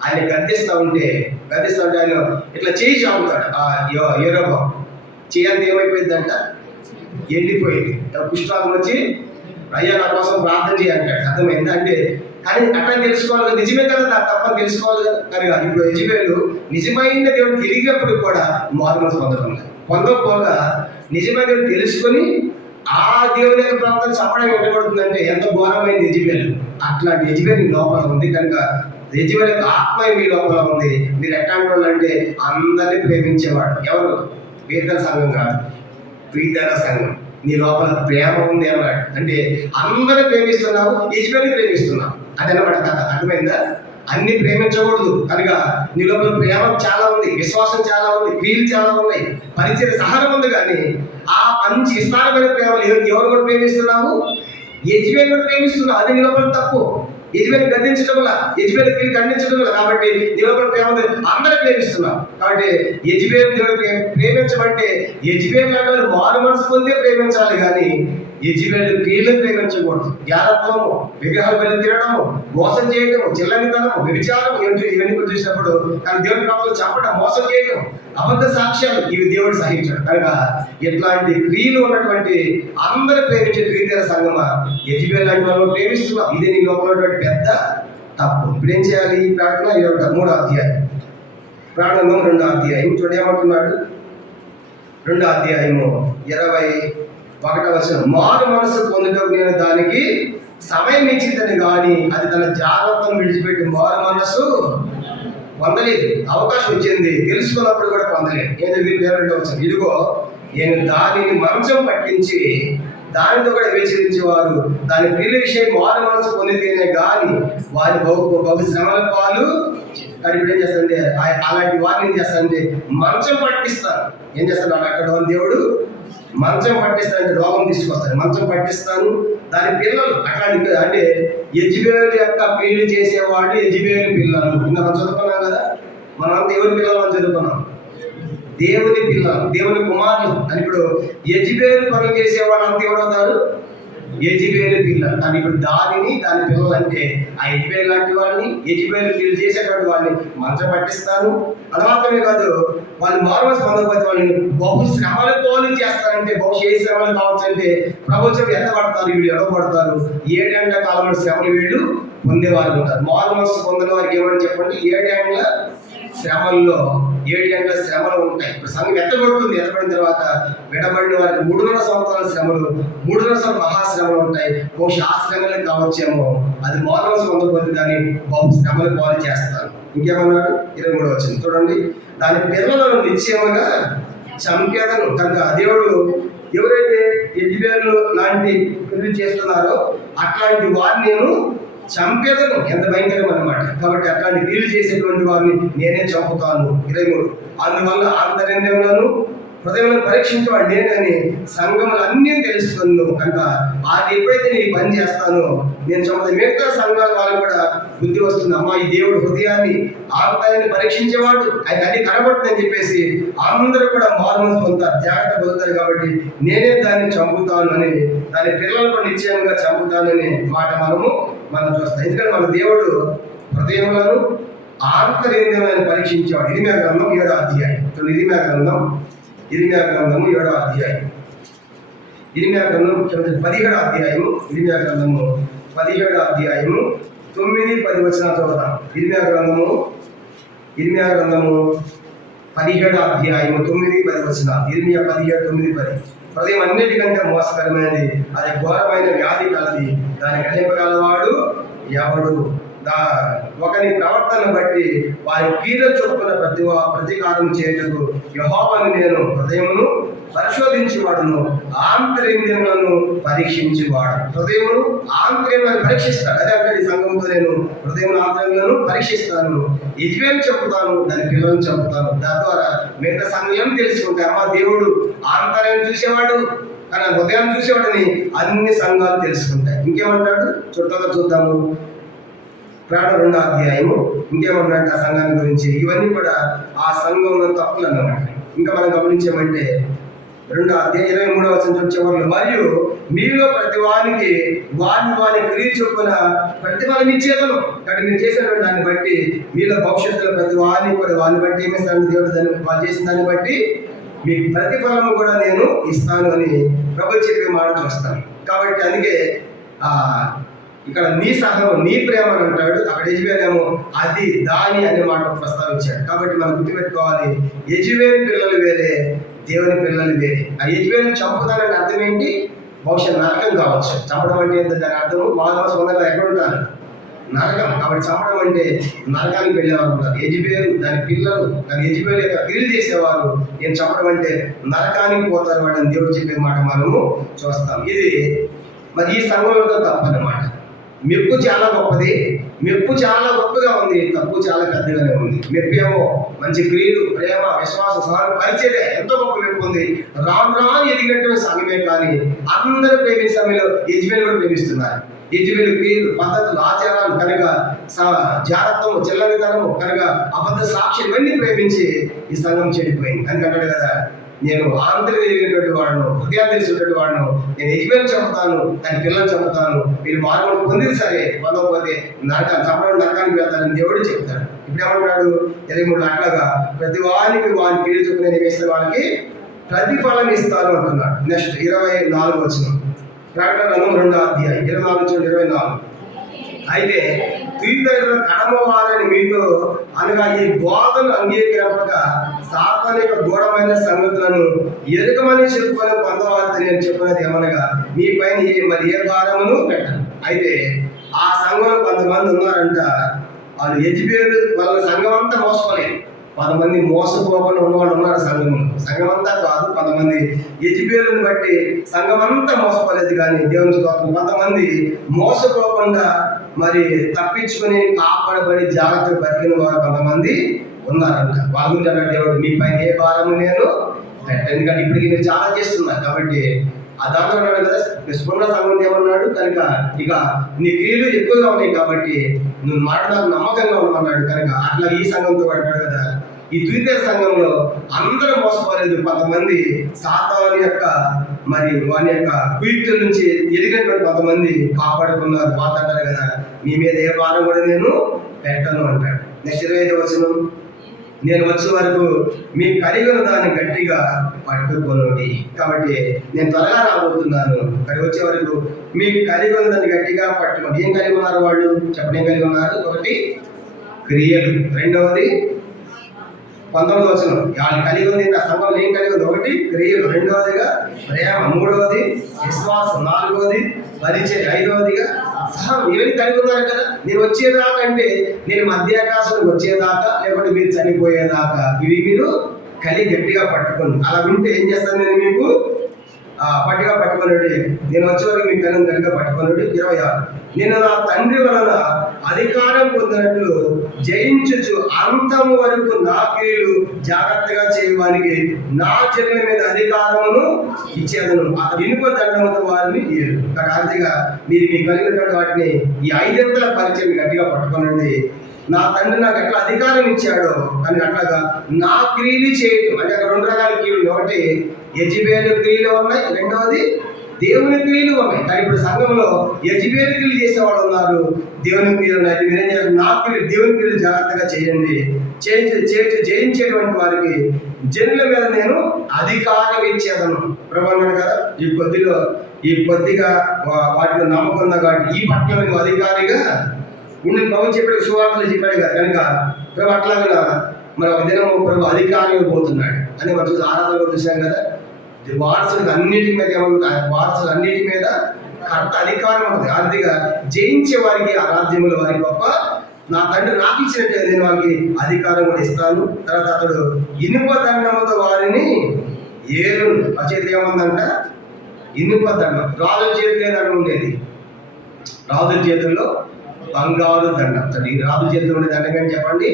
ఆయన గద్దిస్తూ ఉంటే ఆయన ఇట్లా చేయి చాపుతాడు. ఆ యెరొబాము చేయంత ఏమైపోయిందంట? ఎండిపోయింది. కుష్ఠరోగం వచ్చి అయ్యా నా కోసం ప్రార్థన చేయంటాడు. అర్థమైంది అంటే కానీ అట్లా తెలుసుకోవాలి కదా, నిజమే కదా నాకు తప్పని తెలుసుకోవాలి కదా. కనుక ఇప్పుడు యెజబెల్ నిజమైన దేవుడు తెలియనప్పుడు కూడా మారు మనసు పొందకపోగా నిజమైన దేవుడు తెలుసుకొని ఆ దేవుని యొక్క ప్రవక్తను చంపడం వెంటబడుతుందంటే ఎంత ఘోరమైంది యెజబెల్. అట్లాంటి యెజబెల్ మీ లోపల ఉంది కనుక యెజబెల్ యొక్క ఆత్మ మీ లోపల ఉంది. మీరు ఎట్లాంటి వాళ్ళు అంటే అందరినీ ప్రేమించేవాడు. ఎవరు? వేదన సంఘం కాదు, ప్రీతర సంఘం. నీ లోపల ప్రేమ ఉంది అన్నాడు అంటే అందరూ ప్రేమిస్తున్నావు, యెజబెల్ని ప్రేమిస్తున్నావు అది అన్నమాట కథ. అర్థమైందా? అన్ని ప్రేమించకూడదు కనుక నీ లోపల ప్రేమ చాలా ఉంది, విశ్వాసం చాలా ఉంది, క్రియలు చాలా ఉన్నాయి, పరిచయ సహనం ఉంది. కానీ ఆ మంచి విస్తారమైన ప్రేమలు ఎవరు కూడా ప్రేమిస్తున్నావు? యెజబెల్ కూడా ప్రేమిస్తున్నావు. అది నీ లోపల తప్పు. యెజబెల్ గద్దించడం వల్ల, యెజబెల్ ఖండించడం వల్ల. కాబట్టి నీ లోపల ప్రేమ అందరూ ప్రేమిస్తున్నావు. కాబట్టి యెజబెల్ దేవుడు ప్రేమించమంటే యెజబెల్ అంటే మారు మనసు పొందే ప్రేమించాలి కానీ యెజబెలు క్రియలను ప్రేమించకూడదు. జ్ఞానత్వము, విగ్రహాల పైన తినడము, మోసం చేయటము, చిల్లనితనము, వ్యభిచారము, ఇవన్నీ కూడా చూసినప్పుడు కానీ దేవుడి ప్రవక్తలు చెప్పడం, మోసం చేయటం, అబద్ధ సాక్ష్యాలు ఇవి దేవుడు సహించాడు. కనుక ఇట్లాంటి క్రియలు ఉన్నటువంటి అందరూ ప్రేమించే క్రియతీర సంగమ యెజబెలు లాంటి వాళ్ళు ప్రేమిస్తున్నాం. ఇది నీ లోపల ఉన్నటువంటి పెద్ద తప్పు. ఇప్పుడు ఏం చేయాలి? ప్రార్థన 3వ అధ్యాయం, ప్రార్థన 2వ అధ్యాయం చూడండి ఏమంటున్నాడు. 2వ అధ్యాయము 21వ వచనం, మారు మనసు పొందుటకు నేను దానికి సమయం ఇచ్చిందని కానీ అది తన జాగ్రత్తను విడిచిపెట్టి మారు మనసు పొందలేదు. అవకాశం వచ్చింది, తెలుసుకున్నప్పుడు కూడా పొందలేదు. ఏదో వీళ్ళు 22వ వచనం, ఇదిగో నేను దానిని మంచం పట్టించి దానితో కూడా వ్యతిరేకించేవారు దాని ప్రియుల విషయం మారు మనసు పొందితేనే కానీ వారి బహు శ్రమల పాలు. కానీ ఇప్పుడు ఏం చేస్తానంటే అలాంటి వారిని ఏం చేస్తానంటే మంచం పట్టిస్తాను. ఏం చేస్తాను అక్కడ దేవుడు మంచం పట్టిస్తానంటే రోగం తీసుకొస్తాను, మంచం పట్టిస్తాను. దాని పిల్లలు అట్లాంటి అంటే యెజబెలు యొక్క పెళ్లి చేసేవాడు యెజబెలు పిల్లలు. ఇంకా మనం చదువుకున్నాం కదా, మనంతా ఎవరి పిల్లలు అని చదువుకున్నాం, దేవుని పిల్లలు, దేవుని కుమారులు అని. ఇప్పుడు యెజబెలు పనులు చేసే వాళ్ళంతా ఎవరవుతారు? యెజబెలు పిల్లలు. కానీ ఇప్పుడు దాని పిల్లలు అంటే ఆ యెజబెలు లాంటి వాళ్ళని, యెజబెలు పిల్లలు చేసేటువంటి వాళ్ళని మంచం పట్టిస్తాను. అది మాత్రమే కాదు, వాళ్ళు మారుమనసు పొందకపోతే వాళ్ళని బహు శ్రమల పాలు చేస్తారంటే బహుశా ఏ శ్రమలు కావచ్చు అంటే ప్రభుత్వం ఎంత పడతారు, వీళ్ళు ఎలా పడతారు? 7 ఏళ్ల కాలంలో శ్రమలు వీళ్ళు పొందేవాళ్ళు ఉంటారు. మారుమనసు పొందిన వారికి ఏమని చెప్పండి, 7 ఏళ్ల శ్రమల్లో 7 గంటల శ్రమలు ఉంటాయి. ఇప్పుడు సంఘం ఎత్తబడుతుంది, ఎత్తబడిన తర్వాత విడబడిన వారికి 3.5 సంవత్సరాల శ్రమలు, 3.5 సంవత్సరాల మహాశ్రమలు ఉంటాయి. బహుశా ఆ శ్రమలే కావచ్చేమో, అది మానవ పొందకపోతే దాన్ని బహు శ్రమలు పాలు చేస్తారు. ఇంకేమన్నాడు? 23వ వచనం చూడండి, దాని పిల్లలను నిశ్చయముగా చంపేదను. కనుక దేవుడు ఎవరైతే యెజబెలు లాంటి పెళ్లి చేస్తున్నారో అట్లాంటి వారిని నేను చంపేదను. ఎంత భయంకరం అన్నమాట. కాబట్టి అట్లాంటి క్రియలు చేసేటువంటి వారిని నేనే చంపుతాను. 23, అందువల్ల ఆంతర్యంలోను హృదయంలో పరీక్షించేవాడు నేనని సంఘములన్నీ తెలుసుకున్నాను. కనుక అది ఎప్పుడైతే నేను పని చేస్తానో నేను చంపుతా, మిగతా సంఘాల వాళ్ళకు కూడా బుద్ధి వస్తుంది, అమ్మా ఈ దేవుడు హృదయాన్ని ఆంతర్యాన్ని పరీక్షించేవాడు, ఆయన అన్ని కనబడుతుందని చెప్పేసి అందరూ కూడా మారుమనసు పొందుతారు, జాగ్రత్త పొందుతారు. కాబట్టి నేనే దాన్ని చంపుతాను అని, దాని పిల్లలను కూడా నిశ్చయంగా చంపుతానని మాట మనం చూస్తాం. ఎందుకంటే మన దేవుడు హృదయములను ఆంతర్యంగాలను పరీక్షించేవాడు. ఇరిమియా గ్రంథం 7వ అధ్యాయం. ఇరిమియా గ్రంథం 7వ అధ్యాయం, ఇరిమియా గ్రంథం 17వ అధ్యాయము, ఇరిమియా గ్రంథము 17వ అధ్యాయము 9-10 వచనాలు చదువుతాం. ఇరిమియా గ్రంథము 17వ అధ్యాయము 9-10 వచనాలు. ఇరిమియా 17:9-10. హృదయం అన్నిటికంటే మోసకరమైనది, అది ఘోరమైన వ్యాధి కలది, దాన్ని గ్రహింపగలవాడు ఎవడు? ఒకని ప్రవర్తన బట్టి వారి కీల చొప్పున ప్రతీకారం చేయటకు యెహోవాను నేను హృదయమును పరిశోధించేవాడును, ఆంతర్యంలను పరీక్షించేవాడు. హృదయమును ఆంతర్యాలను పరీక్షిస్తాడు. అదే అంటే ఈ సంఘంతో నేను హృదయమును ఆంతర్యాలను పరీక్షిస్తాను, యెజబెలు చంపుతాను, దాని పిల్లలను చంపుతాను. దాని ద్వారా మిగతా సంఘం తెలుసుకుంటే అమ్మ దేవుడు ఆంతర్యాన్ని చూసేవాడు కానీ హృదయాన్ని చూసేవాడని అన్ని సంఘాలు తెలుసుకుంటాయి. ఇంకేమంటాడు చూద్దాము. ప్రార్థన 2వ అధ్యాయము ఇంకేమన్నాడు ఆ సంఘాన్ని గురించి? ఇవన్నీ కూడా ఆ సంఘంలో తప్పులు అన్నమాట. ఇంకా మనం గమనించామంటే 2వ అధ్యాయం 23వ వచనం చివరిలో, మరియు మీలో ప్రతి వారికి వారి క్రియ చొప్పున ప్రతిఫలం ఇచ్చేదను. కానీ మీరు చేసినటువంటి దాన్ని బట్టి మీలో భవిష్యత్తులో ప్రతి వారిని కూడా వారిని బట్టి ఏమిస్తాను దేవుడు, దాన్ని వాళ్ళు చేసిన దాన్ని బట్టి మీ ప్రతిఫలము కూడా నేను ఇస్తాను అని ప్రభు చెప్పే మాట చూస్తాను. కాబట్టి అందుకే ఇక్కడ నీ సహనం నీ ప్రేమ అని అంటాడు. అక్కడ యెజబెలేమో అది దాని అనే మాట ప్రస్తావించాడు. కాబట్టి మనం గుర్తుపెట్టుకోవాలి, యెజబెలు పిల్లలు వేరే, దేవుని పిల్లలు వేరే. ఆ యెజబెలుని చంపుతానని అర్థం ఏంటి? బహుశా నరకం కావచ్చు. చంపడం అంటే ఏంటో దాని అర్థము మానవ సొంతంగా ఎక్కడ ఉంటారు? నరకం. కాబట్టి చంపడం అంటే నరకానికి వెళ్ళేవారు ఉంటారు. యెజబెలు దాని పిల్లలు, దాని యెజబెలు యొక్క క్రియలు చేసేవారు నేను చంపడం అంటే నరకానికి పోతారు వాడని దేవుడు చెప్పే మాట మనము చూస్తాం. ఇది మరి ఈ సంఘంలో తప్పన్నమాట. మెప్పు చాలా గొప్పది, మెప్పు చాలా గొప్పగా ఉంది, తప్పు చాలా పెద్దగానే ఉంది. మెప్పు ఏమో మంచి క్రియలు, ప్రేమ, విశ్వాసం, సహనం, పరిచర్య ఎంతో గొప్ప మెప్పు ఉంది. రాను ఎదిగినట్టు సంఘమే. కానీ అందరూ ప్రేమించే సమయంలో యెజబెలు కూడా ప్రేమిస్తున్నారు. యెజబెలు క్రియలు, పద్ధతులు, ఆచారాలు కనుక జాగ్రత్తము, చిల్లనితనము కనుక అబద్ధ సాక్షి ఇవన్నీ ప్రేమించి ఈ సంఘం చెడిపోయింది. అని అంటాడు కదా, నేను ఆంతర్యం తెలిగినటువంటి వాడును, హృదయాలు తెలిసినటువంటి వాడును. నేను యజమాని చంపుతాను, దాని పిల్లలు చంపుతాను. మీరు మార్పులు పొందింది సరే, పొందకపోతే చంపడం నరకానికి వెళ్తానని దేవుడు చెప్తాడు. ఇప్పుడు ఏమంటాడు 23 అట్లాగా ప్రతి వారికి వారి క్రియ చొప్పున నేను వేసిన వాళ్ళకి ప్రతిఫలం ఇస్తాను అంటున్నాడు. నెక్స్ట్ 24 వచనం, ప్రకటన గ్రంథం 2వ అధ్యాయం 24-24. అయితే తీర్థుల కడమవారని మీతో అనగా ఈ బోధను అంగీకరింపక సాతాను యొక్క గూఢమైన సంగతులను ఎరుకమని చెప్పుకొని పొందవాలని నేను చెప్పినది ఏమనగా మీ పైన మరి ఏ భారమును పెట్టను. అయితే ఆ సంఘంలో కొంతమంది ఉన్నారంట, వాళ్ళు యెజబెలు వాళ్ళ సంఘం అంతా మోసపోలేదు. 10 మంది మోసపోకుండా ఉన్నవాళ్ళు ఉన్నారు సంఘంలో. సంఘం అంతా కాదు, 10 మంది యెజబెలుని బట్టి సంఘం అంతా మోసపోలేదు. కానీ దేవుని స్తోత్రం, కొంతమంది మోసపోకుండా మరి తప్పించుకొని కాపాడబడి జాగ్రత్తగా బతికిన వారు కొంతమంది ఉన్నారంట. వాళ్ళ గురించి అన్నాడు దేవుడు, మీ పైన ఏ భారము నేను పెట్టను. ఎందుకంటే ఇప్పటికి మీరు చాలా చేస్తున్నారు కాబట్టి. ఆ దాంట్లో ఉన్నాడు కదా, స్ఫురణ సంఘం ఏమన్నాడు కనుక, ఇక నీ క్రియలు ఎక్కువగా ఉన్నాయి కాబట్టి నువ్వు మాట నాకు నమ్మకంగా ఉండమన్నాడు. కనుక అట్లా ఈ సంఘంతో అంటాడు కదా, ఈ ద్వితీయ సంఘంలో అందరూ మోసపోలేదు. కొంతమంది సాతాను యొక్క మరి వాని యొక్క కుయుక్తుల నుంచి ఎదిగినటువంటి కొంతమంది కాపాడుకున్నారు. మాట్లాడారు కదా, మీ మీద ఏ భారం కూడా నేను పెట్టను అంటాడు. నెక్స్ట్ 25వ వచనం, నేను వచ్చే వరకు మీకు కలిగిన దాన్ని గట్టిగా పట్టుకోనండి. కాబట్టి నేను త్వరగా రాబోతున్నాను, కానీ వచ్చే వరకు మీకు కలిగి ఉన్న దాన్ని గట్టిగా పట్టుకోండి. ఏం కలిగి ఉన్నారు వాళ్ళు చెప్పండి, ఏం కలిగి ఉన్నారు? ఒకటి క్రియలు, రెండవది 19వ వచనం, వాళ్ళు కలిగి ఉంది నా సంఘంలో ఏం కలిగి ఉంది? ఒకటి క్రియలు, రెండవదిగా ప్రేమ, మూడవది విశ్వాసం, నాలుగవది పరిచయం, ఐదవదిగా సహనం. ఇవన్నీ కలిగి ఉన్నారు కదా. నేను వచ్చేదాకా అంటే నేను మధ్యాకాశం వచ్చేదాకా, లేకపోతే మీరు చనిపోయేదాకా ఇవి మీరు కలిగి గట్టిగా పట్టుకోండి. అలా వింటే ఏం చేస్తాను నేను మీకు పట్టిగా పట్టుకున్నాడు. నేను వచ్చేవరకు మీకు కలిగిగా పట్టుకున్నాడు. 26, నేను నా తండ్రి వలన అధికారం పొందినట్లు జయించుచు అంతము వరకు నా క్రియలు జాగ్రత్తగా చేయడానికి నా జనుల మీద అధికారమును ఇచ్చేదను. అతను ఇనుప దండముతో వారిని ఏడు. ఆర్థిగా మీరు మీకు కలిగినటువంటి వాటిని ఈ 5 పరిచయం గట్టిగా పట్టుకోనండి. నా తండ్రి నాకు ఎట్లా అధికారం ఇచ్చాడో కానీ అట్లాగా నా క్రియలు చేయటం. అంటే అక్కడ 2 రకాల క్రియలు, ఒకటి యెజబెలు క్రియలు ఉన్నాయి, రెండవది దేవుని క్రియలు ఉన్నాయి. కానీ ఇప్పుడు సంఘంలో యెజబెలు క్రియలు చేసేవాళ్ళు ఉన్నారు, దేవుని క్రియలు ఉన్నాయి. మీరేం చేయాలి? నా క్రియలు, దేవుని క్రియలు జాగ్రత్తగా చేయండి. జయించేటువంటి వారికి జనుల మీద నేను అధికారం ఇచ్చేదను. ప్రభావం కదా, ఈ కొద్దిగా వాటిలో నమ్మకం ఉంది కాబట్టి ఈ పట్ల నువ్వు అధికారిగా ఉండి ప్రభు చెప్పాడు, సువార్తలు చెప్పాడు కదా. కనుక ప్రభు అట్లాగా మరి ఒక దినం ప్రభు అధికారం పోతున్నాడు అని మనం చూసి ఆరాధనలో చూసాం కదా. వారసులకు అన్నిటి మీద ఏమన్నా, వారసులు అన్నిటి మీద కర్త అధికారం ఉంటుంది. ఆర్థిగా జయించే వారికి ఆ రాజ్యముల వారి గొప్ప నా తండ్రి నాకు ఇచ్చినట్టే నేను వారికి అధికారం కూడా ఇస్తాను. తర్వాత అతడు ఇనుప దండముతో వారిని ఏలు. ఆ చేతి ఏముందంట? ఇనుప దండం. రాజుల చేతిలో దండం ఉండేది, రాజుల చేతుల్లో బంగారు దండం. ఈ రాజుల చేతిలో ఉండే దండం ఏంటి చెప్పండి?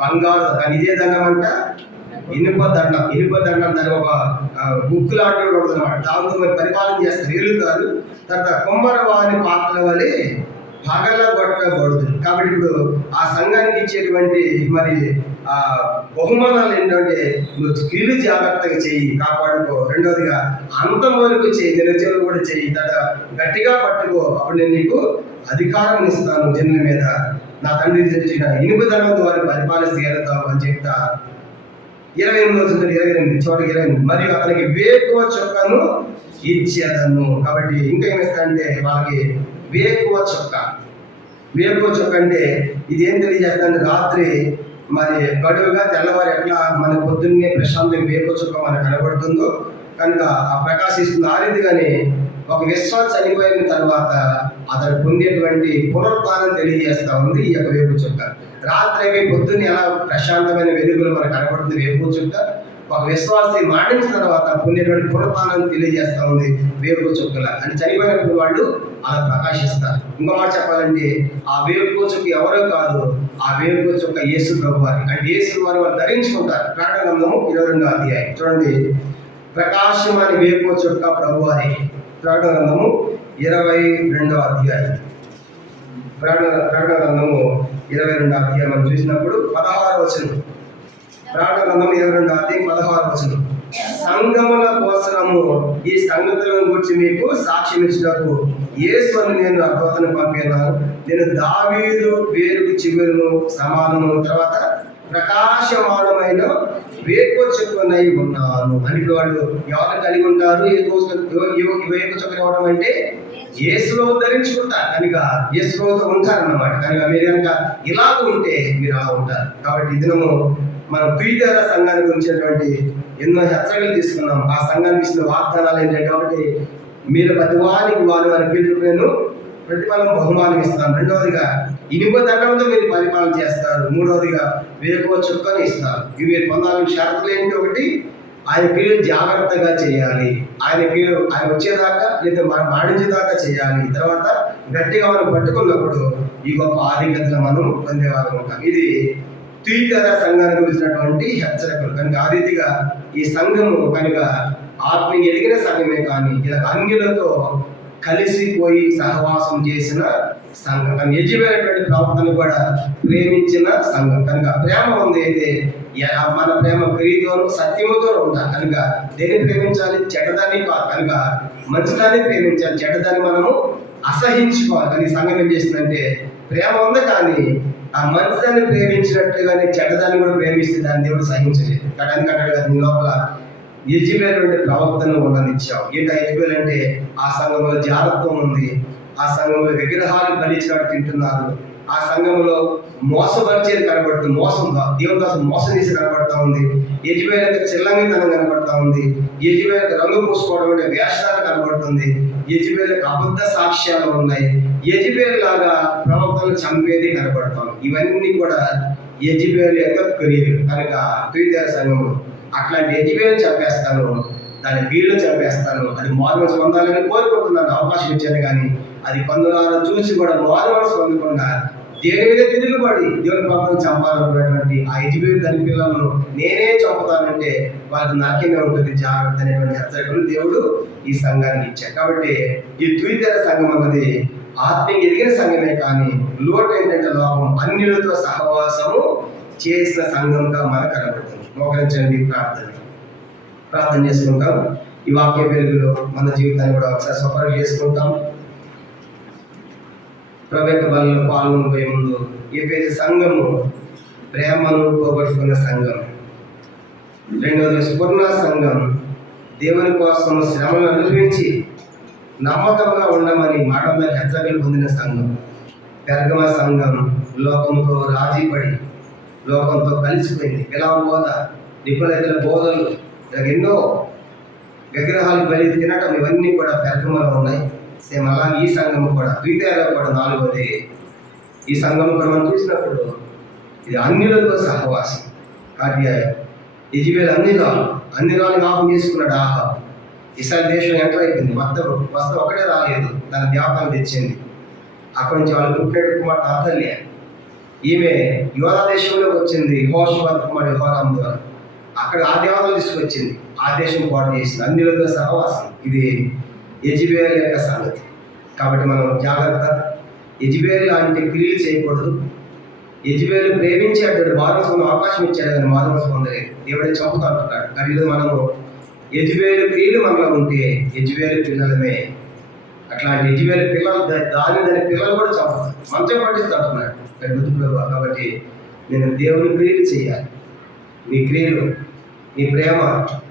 బంగారు. ఇదే దండం అంట ఇనుప దండం. ఇనుప దండం దాని ఒక బుక్ లాంటి ఉంటుంది అన్నమాట. దాంతో మరి పరిపాలన చేస్తారు, ఏలుతారు. తర్వాత కొమ్మర వారి పాత్రల వలె పగలగొట్టబడుతుంది. కాబట్టి ఇప్పుడు ఆ సంఘానికి ఇచ్చేటువంటి మరి ఆ బహుమానాలు ఏంటంటే నువ్వు క్రియలు జాగ్రత్తగా చెయ్యి, కాపాడుకో. రెండవదిగా అంతం వరకు చెయ్యి, నిలచేలు కూడా చెయ్యి, తర్వాత గట్టిగా పట్టుకో, అప్పుడు నేను నీకు అధికారం ఇస్తాను జనుల మీద. నా తండ్రి తెచ్చిన ఇనుప దండంతో వారిని పరిపాలిస్తే ఏలుతావు అని చెప్తా. 28 చోటకి 28, మరియు అతనికి వేకువ చొక్కను ఇచ్చేదను. కాబట్టి ఇంకా ఏమిస్తానంటే వాళ్ళకి వేకువ చొక్క. వేకువ చొక్క అంటే ఇది ఏం తెలియజేస్తానంటే రాత్రి మరి గడువుగా తెల్లవారు ఎట్లా మన పొద్దున్నే ప్రశాంతంగా వేకువ చొక్క మనకు కనబడుతుందో కనుక ఆ ప్రకాశిస్తుంది. ఆ రీతిగానే ఒక విశ్వాసం చనిపోయిన తర్వాత అతను పొందేటువంటి పునరుత్థానం తెలియజేస్తా ఉంది ఈ యొక్క వేకువ చొక్క. రాత్రి పొద్దున్నే ఎలా ప్రశాంతమైన వెలుగులు మనకు కనబడుతుంది వేకువ చొక్క. ఒక విశ్వాసి మరణించిన తర్వాత పొందేటువంటి పునరుత్థానం తెలియజేస్తా ఉంది వేకువ చొక్కల. అని చనిపోయినప్పుడు వాళ్ళు అలా ప్రకాశిస్తారు. ఇంకో మాట చెప్పాలంటే ఆ వేకువ చొక్క ఎవరో కాదు, ఆ వేకువ చొక్క యేసు ప్రభు వారి. అంటే యేసు వారు వాళ్ళు ధరించుకుంటారు. ప్రకటన గ్రంథము 22వ అధ్యాయం చూడండి, ప్రకాశమాని వేకువ చొక్క ప్రభు వారి. ప్రకటన గ్రంథము 22వ అధ్యాయం. ప్రకటన గ్రంథము 22వ అధ్యాయం మనం చూసినప్పుడు 16వ వచనం. ప్రకటన గ్రంథం 22వ అధ్యాయం 16వ వచనం. సంఘముల కోసము ఈ సంగతులను గురించి మీకు సాక్ష్యం ఇచ్చినప్పుడు యేసు అని నేను నా దూతను పంపినాను. నేను దావీదు వేరుకు చిగురును సమానము, తర్వాత ప్రకాశమానమైన వేపు చుక్కనై ఉన్నాను. అని వాళ్ళు ఎవరు కలిగి ఉంటారు? వేపు చుక్కని ఇవ్వడం అంటే యేసులో ధరించుకుంటారు కనుక యేసులోతో ఉంటారన్నమాట. కనుక మీరు కనుక ఇలాగ ఉంటే మీరు అలా ఉంటారు. కాబట్టి ఈ దినము మనం పీతర సంఘాన్ని గురించినటువంటి ఎన్నో హెచ్చరికలు తీసుకున్నాం. ఆ సంఘానికి ఇచ్చిన వాగ్దానాలు ఏంటంటే, కాబట్టి మీరు ప్రతి వారికి వారి పిలుపు నేను ప్రతిఫలం బహుమానం ఇస్తాను. రెండవదిగా ఇనుప దండంతో మీరు పరిపాలన చేస్తారు. మూడవదిగా వేకువ చుక్కని ఇస్తారు. ఇవి మీరు పొందాలని షరతులు ఏంటి? ఒకటి, ఆయన క్రియలు జాగ్రత్తగా చేయాలి. ఆయన క్రియలు ఆయన వచ్చేదాకా లేదా మనం మాడించేదాకా చేయాలి. తర్వాత గట్టిగా మనం పట్టుకున్నప్పుడు ఈ గొప్ప ఆధిక్యతను మనం పొందేవారు ఉంటాం. ఇది తుయితర సంఘాన్ని గురించినటువంటి హెచ్చరికలు. కనుక ఆ రీతిగా ఈ సంఘము కనుక ఆత్మీయ ఎదిగిన సంఘమే కానీ ఇలా అన్యులతో కలిసిపోయి సహవాసం చేసిన సంఘం. కానీ యజమైనటువంటి ప్రవర్తన కూడా ప్రేమించిన సంఘం. కనుక ప్రేమ ఉంది అయితే మన ప్రేమ ప్రీతితోనూ సత్యముతోనూ ఉంటాం. కనుక దేన్ని ప్రేమించాలి? చెడ్డదాన్ని కాదు. కనుక మంచిదాన్ని ప్రేమించాలి, చెడ్డదాన్ని మనము అసహించుకోవాలి. కానీ సంఘం ఏం చేస్తుందంటే ప్రేమ ఉంది కానీ ఆ మంచిదాన్ని ప్రేమించినట్లుగానే చెడ్డదాన్ని కూడా ప్రేమిస్తే దాన్ని దేవుడు సహించలేదు. కట్టంటాడు కదా, నీ లోపల యెజబెల్ ప్రవర్తన ఉండనిచ్చావు. ఏంటి యెజబెల్ అంటే? ఆ సంఘంలో జారత్వం ఉంది, ఆ సంఘంలో విగ్రహాలు బలిచ్చినట్టు తింటున్నారు, ఆ సంఘంలో మోసపరిచేది కనబడుతుంది, దేవుని కోసం మోసం చేసి కనబడతా ఉంది. యెజబెల్ యొక్క చిల్లంగితనం కనబడతా ఉంది. యెజబెల్ యొక్క రంగు పూసుకోవడం అంటే వేషాలు కనబడుతుంది. యెజబెల్ యొక్క అబద్ధ సాక్ష్యాలు ఉన్నాయి. యెజబెల్ లాగా ప్రవక్తలను చంపేది కనబడతాం. ఇవన్నీ కూడా యెజబెల్ యొక్క క్రియలు. కనుక తుయితర సంఘంలో అట్లాంటి యెజబెల్ని చంపేస్తాను, దాని వీళ్ళు చంపేస్తాను. అది మారుమనసు పొందాలని కోరుకుంటున్నాను, అవకాశం ఇచ్చాను. కానీ అది కొందరు చూసి కూడా మారుమనసు పొందకుండా దేని మీద తిరుగుబడి దేవుని పాపను చంపాలనుకున్నటువంటి ఆ యెజబెల్ దాని పిల్లలను నేనే చంపుతానంటే వాళ్ళకి నాకేమే ఉంటుంది, జాగ్రత్త అనేటువంటి హెచ్చరికలు దేవుడు ఈ సంఘానికి ఇచ్చారు. కాబట్టి ఈ తుయితర సంఘం అన్నది ఆత్మీయ ఎదిగిన సంఘమే కానీ లోటు ఏంటంటే లోపం అన్యులతో సహవాసము చేసిన సంఘంగా మనకు కనబడుతుంది. మోకరించండి, ప్రార్థన చేసుకుంటాం. ఈ వాక్య వెలుగులో మన జీవితాన్ని కూడా ఒకసారి సఫర్ చేసుకుంటాం. ప్రభుత్వ బలంలో పాల్గొనిపోయే ముందు ఏపీఎస్ సంఘము ప్రేమను పోగొట్టుకున్న సంఘం. రెండవది స్ఫురణ సంఘం దేవుని కోసం శ్రమను అనుభవించి నమ్మకంగా ఉండమని మాటల్లో హెచ్చరికలు పొందిన సంఘం. పెర్గమ సంఘం లోకంతో రాజీపడి లోకంతో కలిసిపోయింది. విలామ బోధ, నిపుణుల బోధలు, ఎన్నో విగ్రహాలు బలి తినటం, ఇవన్నీ కూడా పెర్గమలో ఉన్నాయి. సేమ్ అలాగే ఈ సంఘం కూడా ద్వితీయలో కూడా నాలుగోది. ఈ సంఘం కూడా మనం చూసినప్పుడు ఇది అన్యులతో సహవాసం. కాబట్టి యెజబెల్ అన్ని రాళ్ళు జ్ఞాపకం చేసుకున్నాడు. ఇస్రాయేల్ దేశం ఎంటర్ అయిపోయింది. వస్త్రం ఒకటే రాలేదు, దాని జ్ఞాపకాలు తెచ్చింది. అక్కడి నుంచి వాళ్ళు పుట్టిన కుమార్తె అతల్య, ఈమె యోధా దేశంలోకి వచ్చింది. యెహోషువ కుమారుడు యెహోరాము ద్వారా అక్కడ ఆ దేవతలు తీసుకొచ్చింది, ఆ దేశం పాటు చేసింది. అన్యులతో సహవాసం ఇది యెజబెల్ యొక్క సంగతి. కాబట్టి మనం జాగ్రత్త. యెజబెల్ లాంటి క్రియలు చేయకూడదు. యెజబెల్ ప్రేమించేటప్పుడు మారుమనసు అవకాశం ఇచ్చాడు కానీ మారుమనసు పొందలేదు. దేవుడే చంపుతా అంటున్నాడు. కానీ ఈరోజు మనము యెజబెల్ క్రియలు మనలో ఉంటే యెజబెల్ పిల్లలమే. అట్లాంటి యెజబెల్ పిల్లలు దాని పిల్లలు కూడా చంపుతారు, మంచం పట్టిస్తూ అంటున్నాడు. కాబట్టి నేను దేవుని క్రియలు చేయాలి. నీ క్రియలు, నీ ప్రేమ,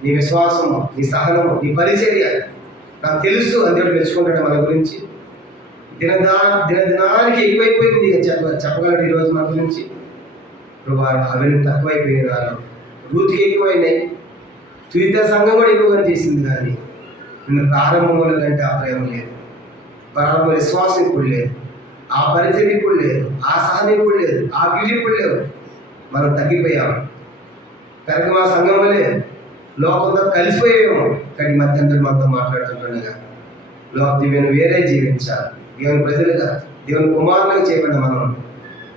నీ విశ్వాసము, నీ సహనము, నీ పరిచర్య నాకు తెలుసు అని దేవుడు మెచ్చుకుంటాడు మన గురించి. దినానికి ఎక్కువైపోయింది చెప్పగలడు ఈరోజు మన గురించి. ప్రభా అవన్నీ తక్కువైపోయినాయి, నాలో రూతికి ఎక్కువైనాయి, తుయితర సంఘం కూడా ఎక్కువగా చేసింది. కానీ నిన్ను ప్రారంభంలో కంటే ఆ ప్రేమ లేదు, ప్రారంభ విశ్వాసం ఇప్పుడు లేదు, ఆ పరిచయం ఇప్పుడు లేదు, ఆ సహనం ఇప్పుడు లేదు, ఆ గిలి ఇప్పుడు లేవు. మనం తగ్గిపోయాము. పెరగమ సంఘం వల్లే లోకంతో కలిసిపోయాము. కానీ మధ్యంతరం మనతో మాట్లాడుతుండగా లోక దీవెను వేరే జీవించాలి. దేవుని ప్రజలుగా, దేవుని కుమారులుగా చేయబడిన మనం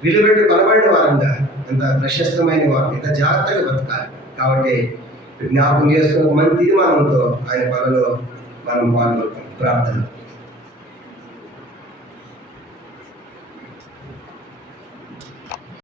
విలువెట్టు కొనబడిన వారంగా ఎంత ప్రశస్తమైన వారు, ఎంత జాగ్రత్తగా బతకాలి. కాబట్టి జ్ఞాపకం చేసుకున్న మంచి తీర్మానంతో ఆయన పనులో మనం పాల్గొంటాం. ప్రార్థన.